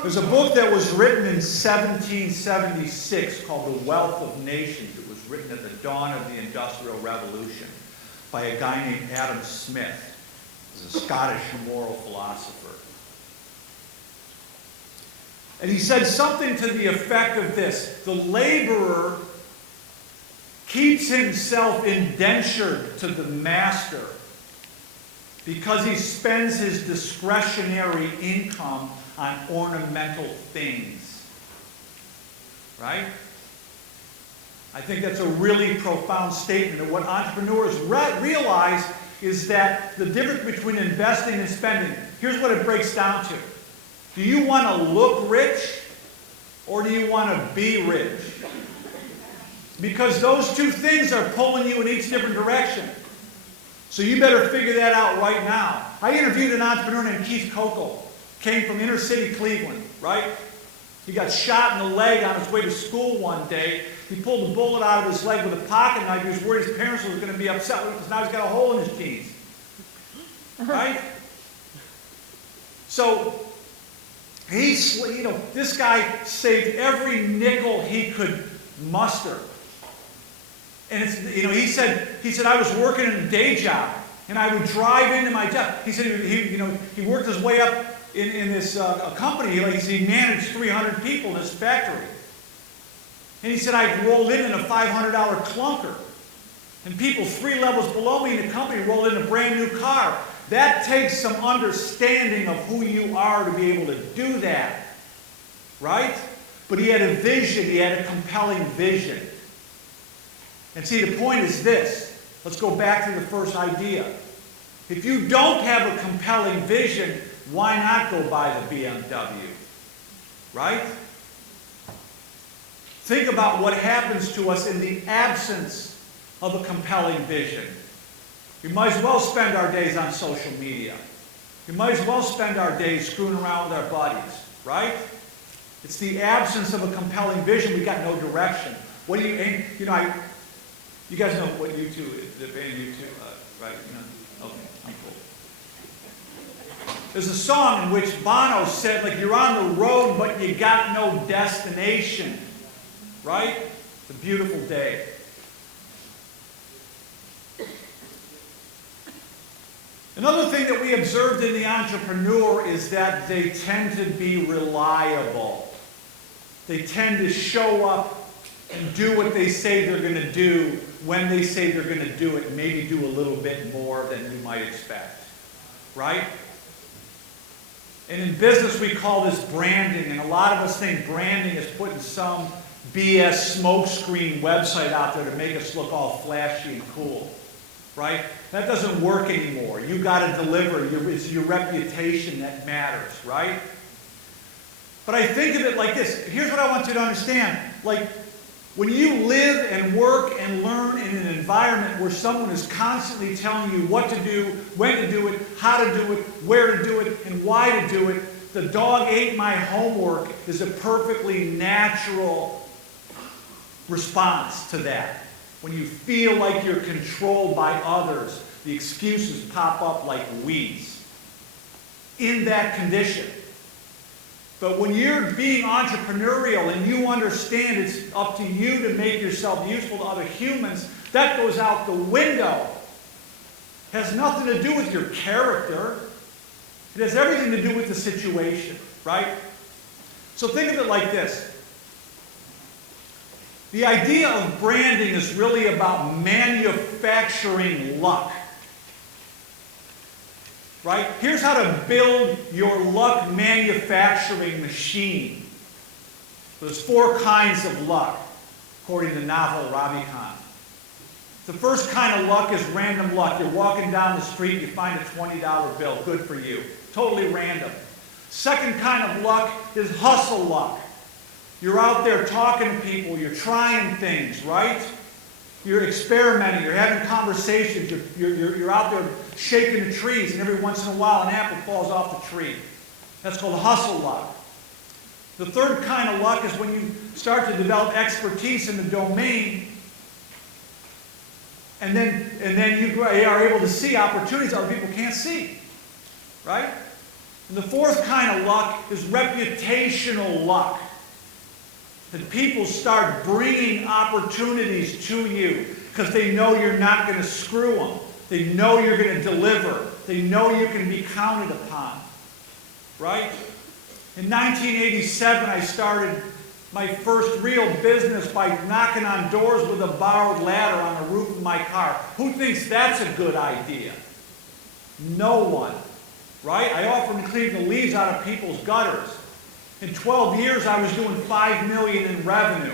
There's a book that was written in 1776 called The Wealth of Nations. It was written at the dawn of the Industrial Revolution by a guy named Adam Smith. He's a Scottish moral philosopher. And he said something to the effect of this: the laborer keeps himself indentured to the master because he spends his discretionary income on ornamental things. Right? I think that's a really profound statement. And what entrepreneurs realize is that the difference between investing and spending, here's what it breaks down to. Do you want to look rich or do you want to be rich? Because those two things are pulling you in each different direction. So you better figure that out right now. I interviewed an entrepreneur named Keith Coco. Came from inner city Cleveland, right? He got shot in the leg on his way to school one day. He pulled a bullet out of his leg with a pocket knife. He was worried his parents were going to be upset because now he's got a hole in his jeans. Right? So, this guy saved every nickel he could muster. And he said, I was working in a day job, and I would drive into my job. He said, he worked his way up in this company. He managed 300 people in his factory. And he said, I rolled in a $500 clunker. And people 3 levels below me in the company rolled in a brand new car. That takes some understanding of who you are to be able to do that. Right? But he had a vision. He had a compelling vision. And see, the point is this. Let's go back to the first idea. If you don't have a compelling vision, why not go buy the BMW? Right? Think about what happens to us in the absence of a compelling vision. We might as well spend our days on social media. We might as well spend our days screwing around with our buddies. Right? It's the absence of a compelling vision. We got no direction. What do you guys know what U2 is, the band U2, right? Okay, I'm cool. There's a song in which Bono said, like, you're on the road, but you got no destination, right? It's a beautiful day. Another thing that we observed in the entrepreneur is that they tend to be reliable. They tend to show up and do what they say they're going to do when they say they're going to do it, and maybe do a little bit more than you might expect. Right? And in business we call this branding, and a lot of us think branding is putting some BS smokescreen website out there to make us look all flashy and cool. Right? That doesn't work anymore. You got to deliver. It's your reputation that matters, right? But I think of it like this. Here's what I want you to understand. Like, when you live and work and learn in an environment where someone is constantly telling you what to do, when to do it, how to do it, where to do it, and why to do it, the dog ate my homework is a perfectly natural response to that. When you feel like you're controlled by others, the excuses pop up like weeds. In that condition. But when you're being entrepreneurial and you understand it's up to you to make yourself useful to other humans, that goes out the window. It has nothing to do with your character. It has everything to do with the situation, right? So think of it like this. The idea of branding is really about manufacturing luck. Right? Here's how to build your luck manufacturing machine. There's 4 kinds of luck, according to Naval Ravikant. The first kind of luck is random luck. You're walking down the street, you find a $20 bill. Good for you. Totally random. Second kind of luck is hustle luck. You're out there talking to people, you're trying things, right? You're experimenting, you're having conversations, you're out there shaking the trees, and every once in a while an apple falls off the tree. That's called hustle luck. The third kind of luck is when you start to develop expertise in the domain, and then you are able to see opportunities other people can't see, right? And the fourth kind of luck is reputational luck. That people start bringing opportunities to you because they know you're not going to screw them. They know you're going to deliver. They know you can be counted upon. Right? In 1987, I started my first real business by knocking on doors with a borrowed ladder on the roof of my car. Who thinks that's a good idea? No one. Right? I offered to clean the leaves out of people's gutters. In 12 years, I was doing $5 million in revenue.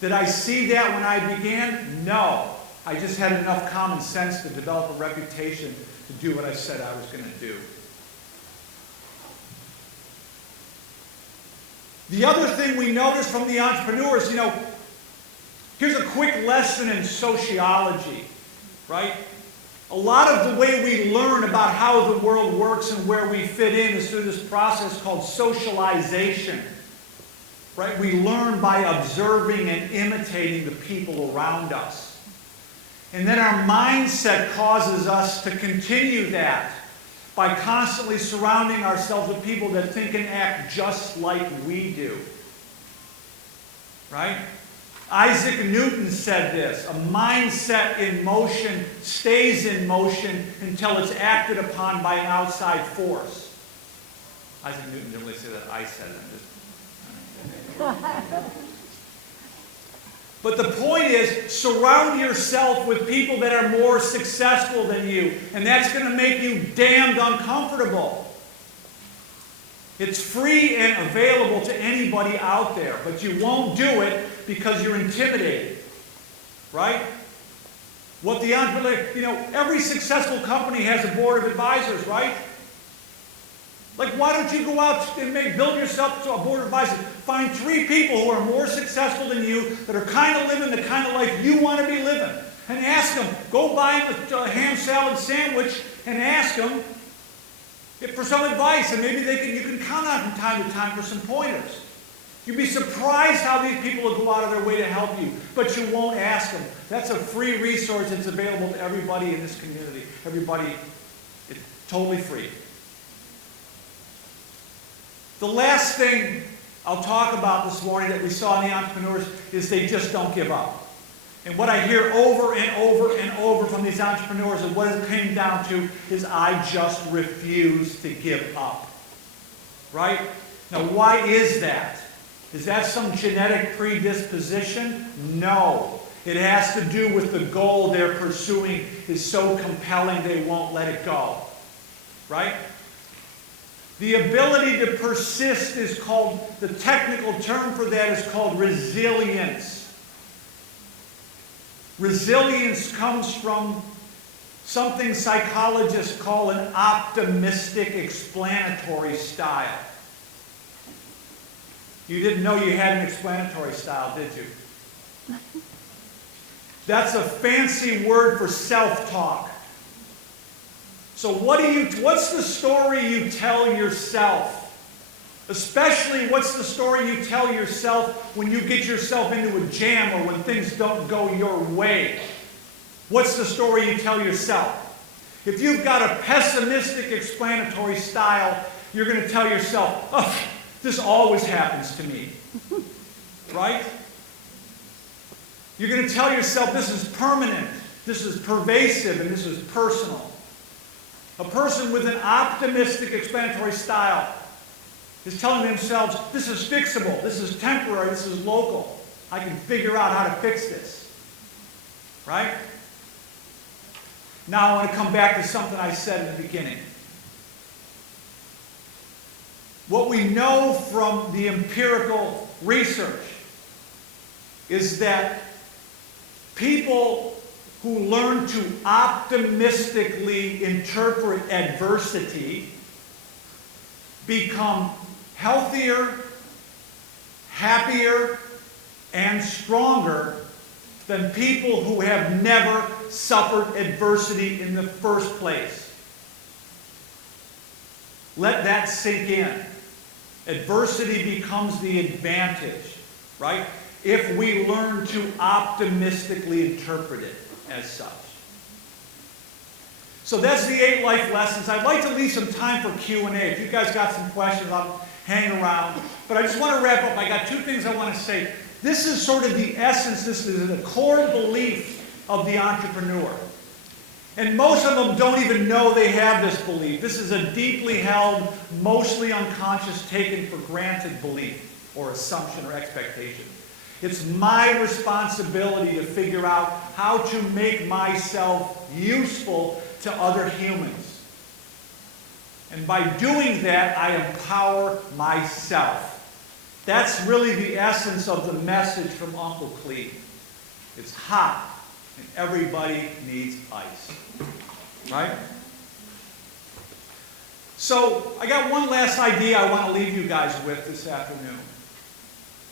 Did I see that when I began? No. I just had enough common sense to develop a reputation to do what I said I was going to do. The other thing we notice from the entrepreneurs, here's a quick lesson in sociology, right? A lot of the way we learn about how the world works and where we fit in is through this process called socialization. Right? We learn by observing and imitating the people around us. And then our mindset causes us to continue that by constantly surrounding ourselves with people that think and act just like we do. Right? Isaac Newton said this, a mindset in motion stays in motion until it's acted upon by an outside force. Isaac Newton didn't really say that, I said it. But the point is, surround yourself with people that are more successful than you, and that's going to make you damned uncomfortable. It's free and available to anybody out there, but you won't do it because you're intimidated, right? What the entrepreneur, every successful company has a board of advisors, right? Like, why don't you go out and build yourself to a board of advisors? Find 3 people who are more successful than you, that are kind of living the kind of life you want to be living, and ask them. Go buy them a ham salad sandwich and ask them for some advice, and maybe you can count on from time to time for some pointers. You'd be surprised how these people will go out of their way to help you, but you won't ask them. That's a free resource that's available to everybody in this community. Everybody, it's totally free. The last thing I'll talk about this morning that we saw in the entrepreneurs is they just don't give up. And what I hear over and over and over from these entrepreneurs and what it came down to is I just refuse to give up. Right? Now, why is that? Is that some genetic predisposition? No. It has to do with the goal they're pursuing is so compelling they won't let it go. Right? The ability to persist is called, the technical term for that is called resilience. Resilience comes from something psychologists call an optimistic explanatory style. You didn't know you had an explanatory style, did you? That's a fancy word for self-talk. So what's the story you tell yourself? Especially, what's the story you tell yourself when you get yourself into a jam or when things don't go your way? What's the story you tell yourself? If you've got a pessimistic explanatory style, you're going to tell yourself, oh, this always happens to me. Right? You're going to tell yourself this is permanent, this is pervasive, and this is personal. A person with an optimistic explanatory style is telling themselves, this is fixable, this is temporary, this is local. I can figure out how to fix this. Right? Now I want to come back to something I said in the beginning. What we know from the empirical research is that people who learn to optimistically interpret adversity become healthier, happier, and stronger than people who have never suffered adversity in the first place. Let that sink in. Adversity becomes the advantage, right? If we learn to optimistically interpret it as such. So that's the 8 life lessons. I'd like to leave some time for Q&A. If you guys got some questions, I'll hang around. But I just want to wrap up. I got 2 things I want to say. This is sort of the essence, this is the core belief of the entrepreneur. And most of them don't even know they have this belief. This is a deeply held, mostly unconscious, taken for granted belief or assumption or expectation. It's my responsibility to figure out how to make myself useful to other humans. And by doing that, I empower myself. That's really the essence of the message from Uncle Cleve. It's hot, and everybody needs ice. Right? So, I got one last idea I want to leave you guys with this afternoon.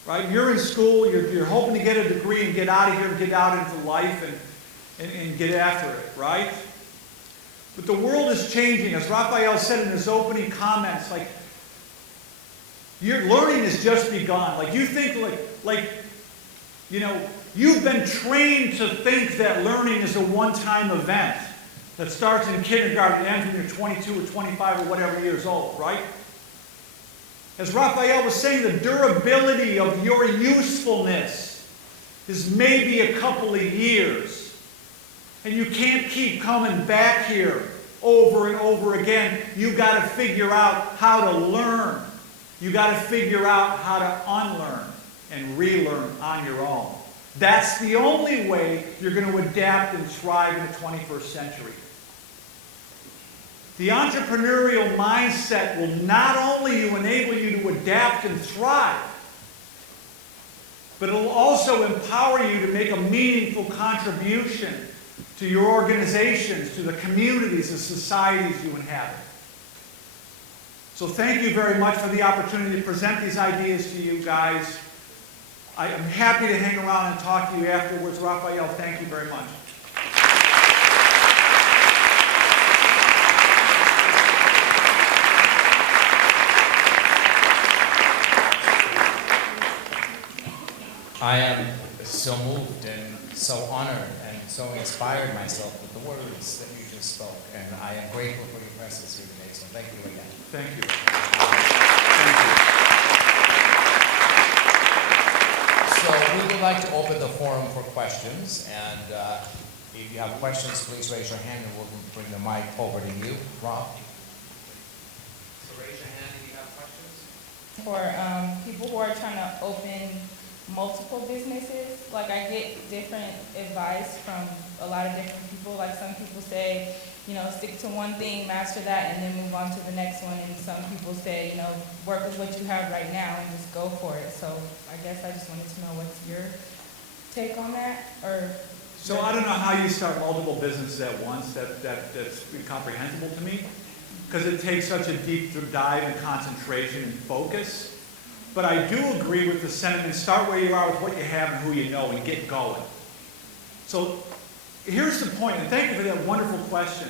Right? You're in school, you're hoping to get a degree and get out of here and get out into life and get after it, right? But the world is changing. As Rafael said in his opening comments, like, your learning has just begun. Like, you think, you know, you've been trained to think that learning is a one-time event that starts in kindergarten and ends when you're 22 or 25 or whatever years old, right? As Rafael was saying, the durability of your usefulness is maybe a couple of years. And you can't keep coming back here over and over again. You've got to figure out how to learn. You've got to figure out how to unlearn and relearn on your own. That's the only way you're going to adapt and thrive in the 21st century. The entrepreneurial mindset will not only enable you to adapt and thrive, but it will also empower you to make a meaningful contribution to your organizations, to the communities and societies you inhabit. So thank you very much for the opportunity to present these ideas to you guys. I am happy to hang around and talk to you afterwards. Rafael, thank you very much. I am so moved and so honored and so inspired myself with the words that you just spoke. And I am grateful for your presence here today. So thank you again. Thank you. Thank you. like to open the forum for questions, and if you have questions, please raise your hand and we'll bring the mic over to you. Rob? So raise your hand if you have questions. For people who are trying to open multiple businesses, like I get different advice from a lot of different people. Like some people say, you know, stick to one thing, master that, and then move on to the next one. And some people say, you know, work with what you have right now and just go for it. So I guess I just wanted to know what's your take on that, or. So I don't know how you start multiple businesses at once. That's incomprehensible to me, because it takes such a deep dive and concentration and focus. But I do agree with the sentiment, start where you are with what you have and who you know and get going. So here's the point, and thank you for that wonderful question.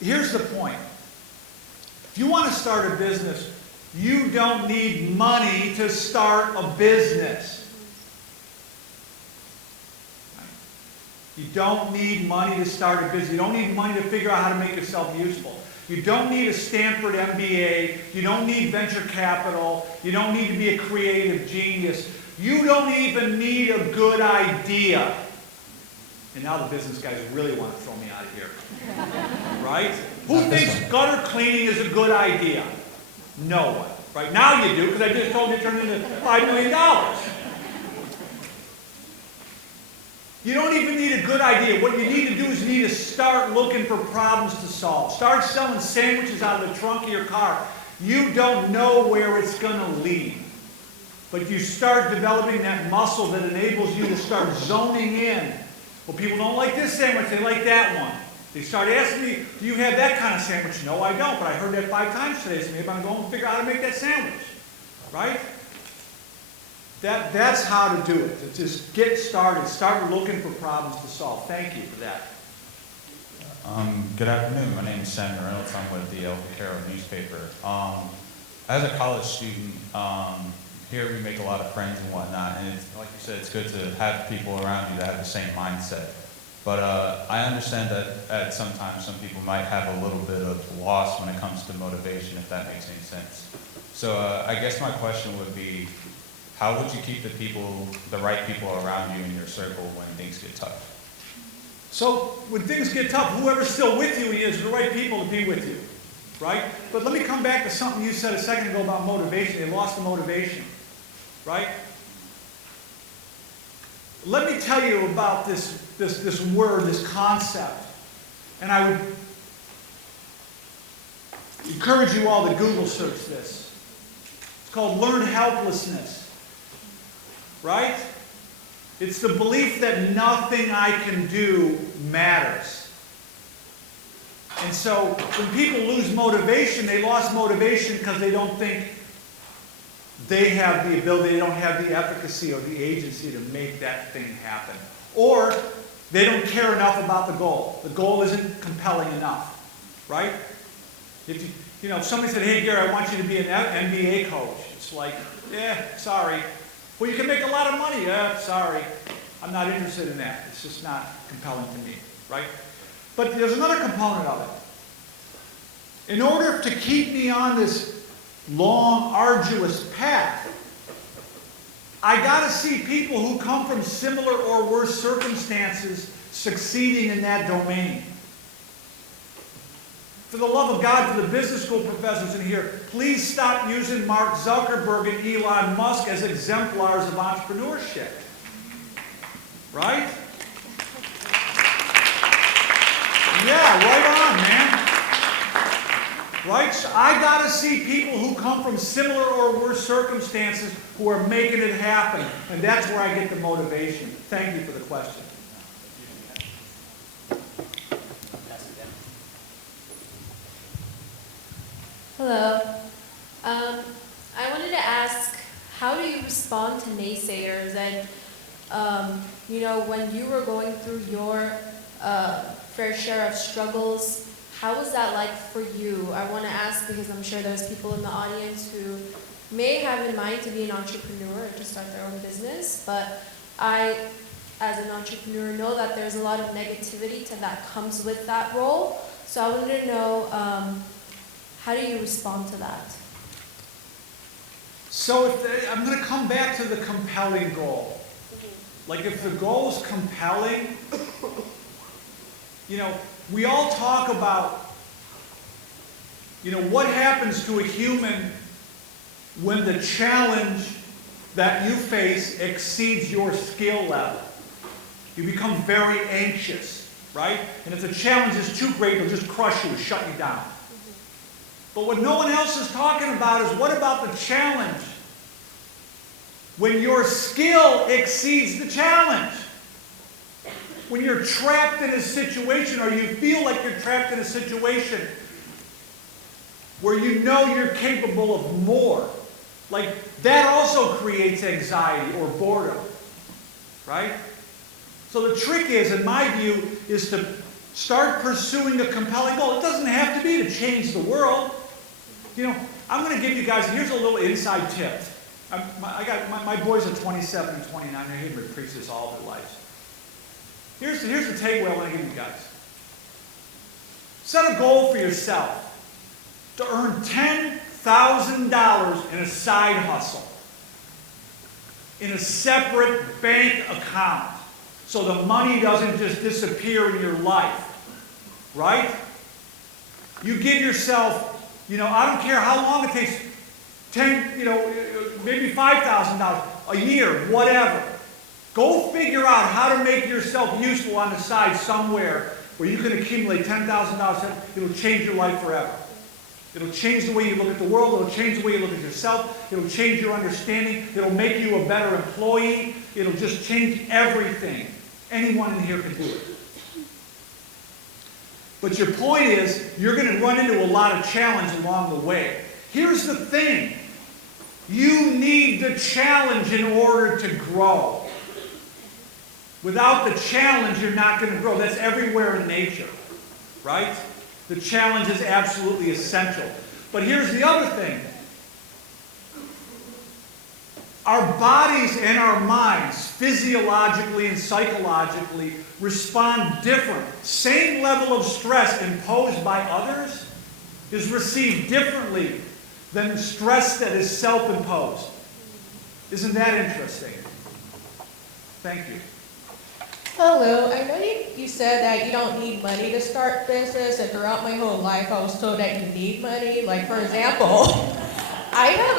Here's the point. If you want to start a business, you don't need money to start a business. You don't need money to start a business. You don't need money to figure out how to make yourself useful. You don't need a Stanford MBA. You don't need venture capital. You don't need to be a creative genius. You don't even need a good idea. And now the business guys really want to throw me out of here. Right? Who thinks gutter cleaning is a good idea? No one. Right? Now you do, because I just told you it turned into $5 million. You don't even need a good idea. What you need to do is you need to start looking for problems to solve. Start selling sandwiches out of the trunk of your car. You don't know where it's going to lead. But you start developing that muscle that enables you to start zoning in. Well, people don't like this sandwich, they like that one. They start asking me, do you have that kind of sandwich? No, I don't, but I heard that 5 times today, so maybe I'm going to figure out how to make that sandwich. Right? That's how to do it. To just get started. Start looking for problems to solve. Thank you for that. Good afternoon. My name is Sam Reynolds. I'm with the El Vaquero newspaper. As a college student, here we make a lot of friends and whatnot, and it's, like you said, it's good to have people around you that have the same mindset. But I understand that at sometimes some people might have a little bit of loss when it comes to motivation, if that makes any sense. So I guess my question would be, how would you keep the right people around you in your circle when things get tough? So when things get tough, whoever's still with you is the right people to be with you, right? But let me come back to something you said a second ago about motivation. They lost the motivation, right? Let me tell you about this word, this concept. And I would encourage you all to Google search this. It's called learned helplessness. Right? It's the belief that nothing I can do matters. And so when people lose motivation, they lost motivation because they don't think they have the ability, they don't have the efficacy or the agency to make that thing happen. Or they don't care enough about the goal. The goal isn't compelling enough. Right? If if somebody said, hey Gary, I want you to be an MBA coach. It's like, yeah, sorry. Well, you can make a lot of money. Sorry. I'm not interested in that. It's just not compelling to me, right? But there's another component of it. In order to keep me on this long, arduous path, I got to see people who come from similar or worse circumstances succeeding in that domain. For the love of God, for the business school professors in here, please stop using Mark Zuckerberg and Elon Musk as exemplars of entrepreneurship. Right? Yeah, right on, man. Right? So I got to see people who come from similar or worse circumstances who are making it happen. And that's where I get the motivation. Thank you for the question. Hello. I wanted to ask, how do you respond to naysayers? And, when you were going through your fair share of struggles, how was that like for you? I want to ask because I'm sure there's people in the audience who may have in mind to be an entrepreneur or to start their own business, but I, as an entrepreneur, know that there's a lot of negativity that comes with that role. So I wanted to know, how do you respond to that? So I'm going to come back to the compelling goal. Like if the goal is compelling, you know, we all talk about, you know, what happens to a human when the challenge that you face exceeds your skill level. You become very anxious, right? And if the challenge is too great, it'll just crush you, shut you down. But what no one else is talking about is what about the challenge when your skill exceeds the challenge? When you're trapped in a situation, or you feel like you're trapped in a situation where you know you're capable of more. Like, that also creates anxiety or boredom, right? So the trick is, in my view, is to start pursuing a compelling goal. It doesn't have to be to change the world. You know, I'm going to give you guys, here's a little inside tip. My boys are 27 and 29. They hear me preach this all their lives. Here's the takeaway I want to give you guys. Set a goal for yourself to earn $10,000 in a side hustle, in a separate bank account, so the money doesn't just disappear in your life, right? You give yourself, you know, I don't care how long it takes, maybe $5,000 a year, whatever. Go figure out how to make yourself useful on the side somewhere where you can accumulate $10,000. It'll change your life forever. It'll change the way you look at the world. It'll change the way you look at yourself. It'll change your understanding. It'll make you a better employee. It'll just change everything. Anyone in here can do it. But your point is, you're going to run into a lot of challenge along the way. Here's the thing. You need the challenge in order to grow. Without the challenge, you're not going to grow. That's everywhere in nature, right? The challenge is absolutely essential. But here's the other thing. Our bodies and our minds, physiologically and psychologically, respond different. Same level of stress imposed by others is received differently than stress that is self-imposed. Isn't that interesting? Thank you. Hello, I know you said that you don't need money to start business, and throughout my whole life I was told that you need money. Like, for example, I have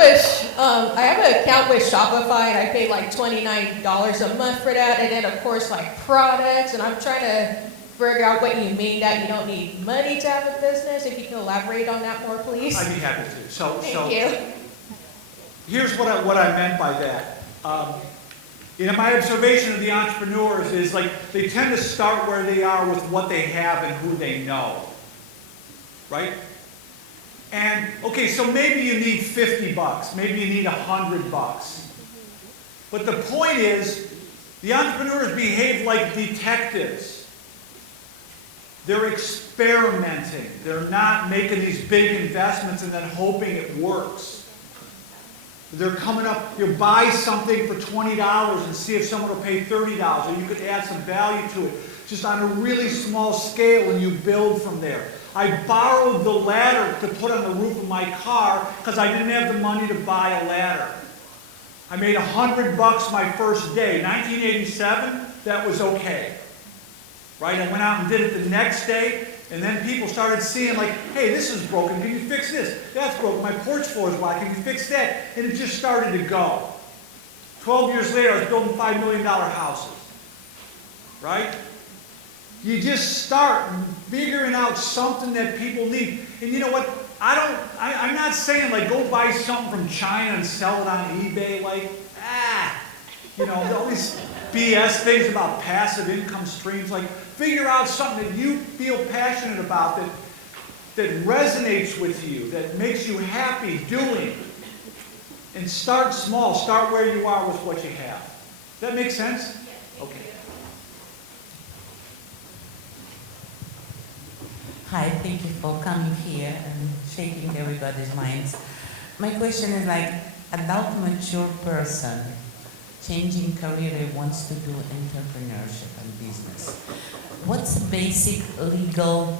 an account with Shopify, and I pay like $29 a month for that, and then of course like products, and I'm trying to figure out what you mean that you don't need money to have a business. If you can elaborate on that more, please. I'd be happy to. Thank you. Here's what I meant by that. My observation of the entrepreneurs is like they tend to start where they are with what they have and who they know, right? And okay, so maybe you need $50, maybe you need $100. But the point is, the entrepreneurs behave like detectives. They're experimenting. They're not making these big investments and then hoping it works. They're coming up, you buy something for $20 and see if someone will pay $30, or you could add some value to it, just on a really small scale, and you build from there. I borrowed the ladder to put on the roof of my car because I didn't have the money to buy a ladder. I made $100 my first day. 1987, that was okay. Right? I went out and did it the next day, and then people started seeing like, hey, this is broken, can you fix this? That's broken, my porch floor is wide, can you fix that? And it just started to go. 12 years later, I was building $5 million houses. Right? You just start figuring out something that people need. And you know what? I'm not saying like go buy something from China and sell it on eBay, like, all these BS things about passive income streams. Like, figure out something that you feel passionate about, that resonates with you, that makes you happy doing. And start small. Start where you are with what you have. Does that make sense? Okay. Hi, thank you for coming here and shaking everybody's minds. My question is like, adult mature person changing career wants to do entrepreneurship and business. What's the basic legal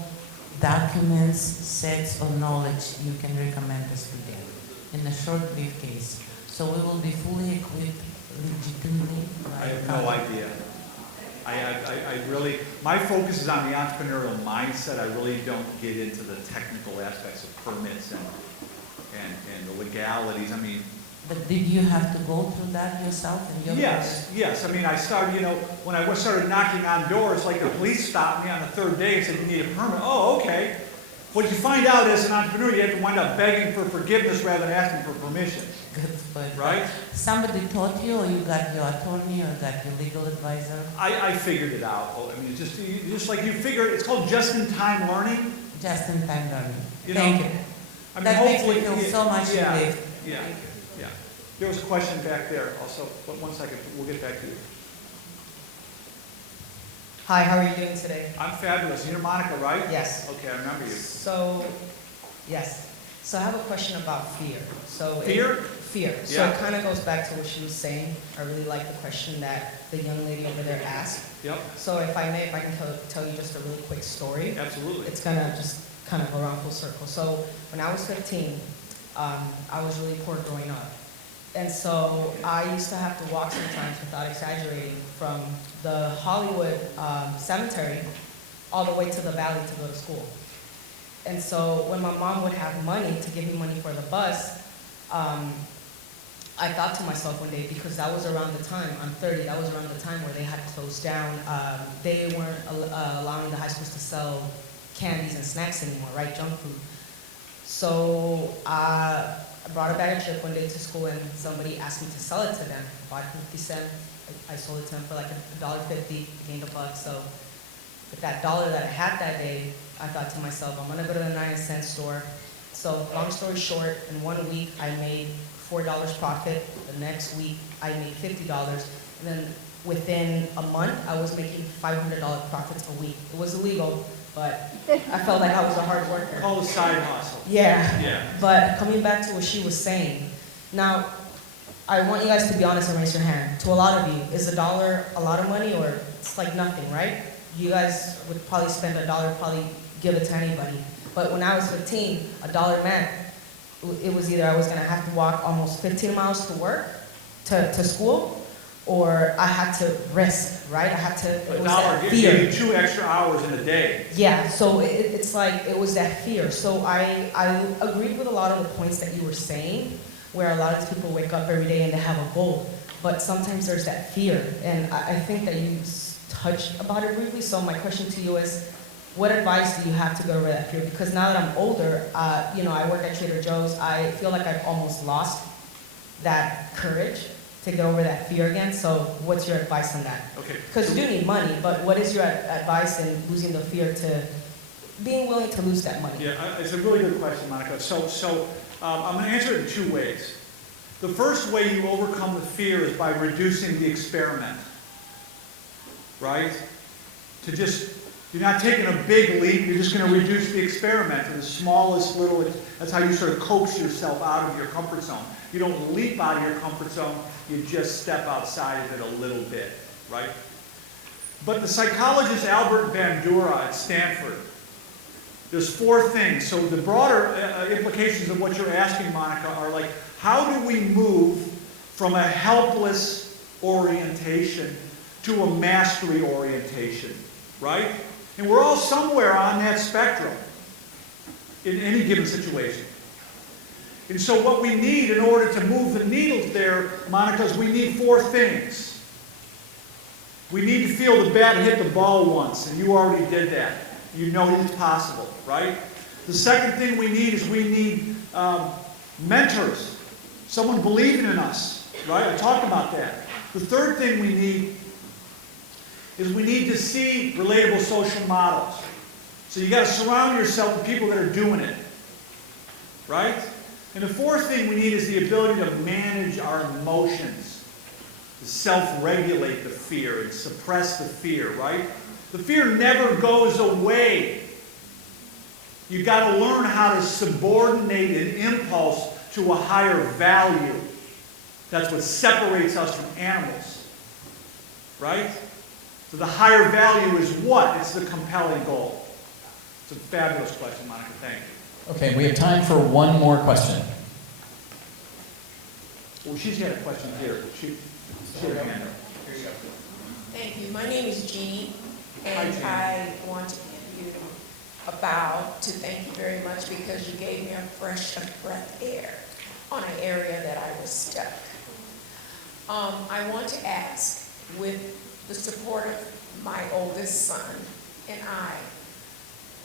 documents, sets, or knowledge you can recommend us today in a short brief case? So we will be fully equipped legitimately? I have no idea. I really, my focus is on the entrepreneurial mindset. I really don't get into the technical aspects of permits and the legalities. I mean, But did you have to go through that yourself in your yes. I mean, I started, when I started knocking on doors, like the police stopped me on the third day and said, you need a permit. Oh, okay. What you find out as an entrepreneur, you have to wind up begging for forgiveness rather than asking for permission. Good point. Right? Somebody taught you, or you got your attorney, or got your legal advisor? I figured it out. I mean, just like you figure, it's called just-in-time learning. Just-in-time learning. Thank you. I mean, That makes me hopefully, feel so much relieved. Yeah. There was a question back there also, but 1 second, we'll get back to you. Hi, how are you doing today? I'm fabulous. You're Monica, right? Yes. Okay, I remember you. So, yes. So I have a question about fear. So Fear? Fear. So Yeah. it kind of goes back to what she was saying. I really like the question that the young lady over there asked. Yep. So if I may, if I can tell you just a really quick story. Absolutely. It's going to just kind of go around full circle. So when I was 15, I was really poor growing up. And so I used to have to walk sometimes, without exaggerating, from the Hollywood cemetery all the way to the valley to go to school. And so when my mom would have money to give me money for the bus, I thought to myself one day, because that was around the time, I'm 30, that was around the time where they had closed down. They weren't allowing the high schools to sell candies and snacks anymore, right, junk food. So I brought a bag of chip one day to school and somebody asked me to sell it to them. I bought 50 cents, I sold it to them for like $1.50, gained $1. So with that $1 that I had that day, I thought to myself, I'm gonna go to the 99-cent store. So long story short, in 1 week I made $4 profit. The next week I made $50. And then within a month I was making $500 profits a week. It was illegal, but I felt like I was a hard worker. Called a side hustle. Yeah. But coming back to what she was saying, now I want you guys to be honest and raise your hand. To a lot of you, is $1 a lot of money, or it's like nothing, right? You guys would probably spend $1, probably give it to anybody. But when I was 15, $1 meant it was either I was gonna have to walk almost 15 miles to work, to school, or I had to risk, right? I had to, it was that $1 fear. gave you 2 extra hours in a day. Yeah, so it's like, it was that fear. So I agreed with a lot of the points that you were saying, where a lot of people wake up every day and they have a goal, but sometimes there's that fear. And I think that you touched about it briefly, so my question to you is, what advice do you have to go over that fear? Because now that I'm older, I work at Trader Joe's, I feel like I've almost lost that courage to get over that fear again. So what's your advice on that? Okay. Because you do need money, but what is your advice in losing the fear to being willing to lose that money? Yeah, it's a really good question, Monica. So I'm going to answer it in 2 ways. The first way you overcome the fear is by reducing the experiment, right? You're not taking a big leap, you're just going to reduce the experiment to the smallest little, that's how you sort of coax yourself out of your comfort zone. You don't leap out of your comfort zone, you just step outside of it a little bit, right? But the psychologist Albert Bandura at Stanford, there's 4 things. So the broader implications of what you're asking, Monica, are like, how do we move from a helpless orientation to a mastery orientation, right? And we're all somewhere on that spectrum in any given situation. And so what we need in order to move the needle there, Monica, is we need 4 things. We need to feel the bat hit the ball once, and you already did that. You know it's possible, right? The second thing we need is we need mentors, someone believing in us, right? I talked about that. The third thing we need is we need to see relatable social models. So you got to surround yourself with people that are doing it, right? And the fourth thing we need is the ability to manage our emotions, to self-regulate the fear and suppress the fear, right? The fear never goes away. You've got to learn how to subordinate an impulse to a higher value. That's what separates us from animals, right? So the higher value is what? It's the compelling goal. It's a fabulous question, Monica. Thank you. Okay, we have time for one more question. Well, she's got a question here. She had a hand up. Here you go. Thank you. My name is Jeannie, and Jeannie. I want to give you a bow to thank you very much because you gave me a fresh breath air on an area that I was stuck. I want to ask, with the support of my oldest son and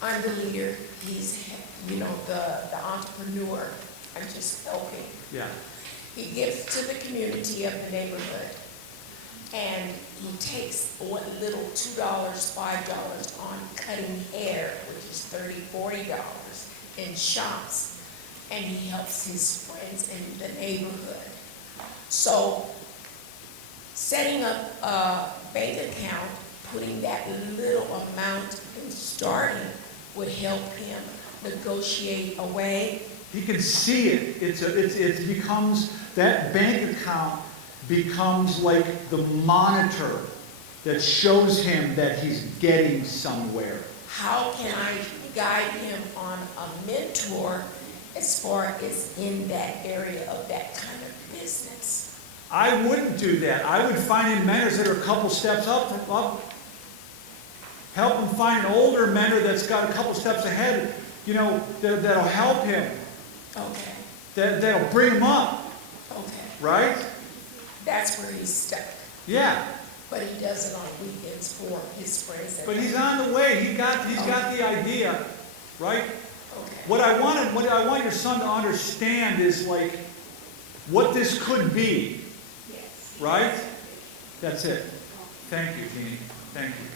I'm the leader, he's, the entrepreneur, I'm just helping. Yeah. He gives to the community of the neighborhood, and he takes what little $2, $5 on cutting hair, which is $30, $40 in shops, and he helps his friends in the neighborhood. So setting up a bank account, putting that little amount and starting would help him negotiate away. He can see it. It becomes, that bank account becomes like the monitor that shows him that he's getting somewhere. How can I guide him on a mentor as far as in that area of that kind of business? I wouldn't do that. I would find him mentors that are a couple steps up. Help him find an older mentor that's got a couple steps ahead, that'll help him. Okay. That'll bring him up. Okay. Right? That's where he's stuck. Yeah. But he does it on weekends for his friends. But he's on the way. He's got the idea, right? Okay. What I want your son to understand is like what this could be. Yes. Right? That's it. Thank you, Jeannie. Thank you.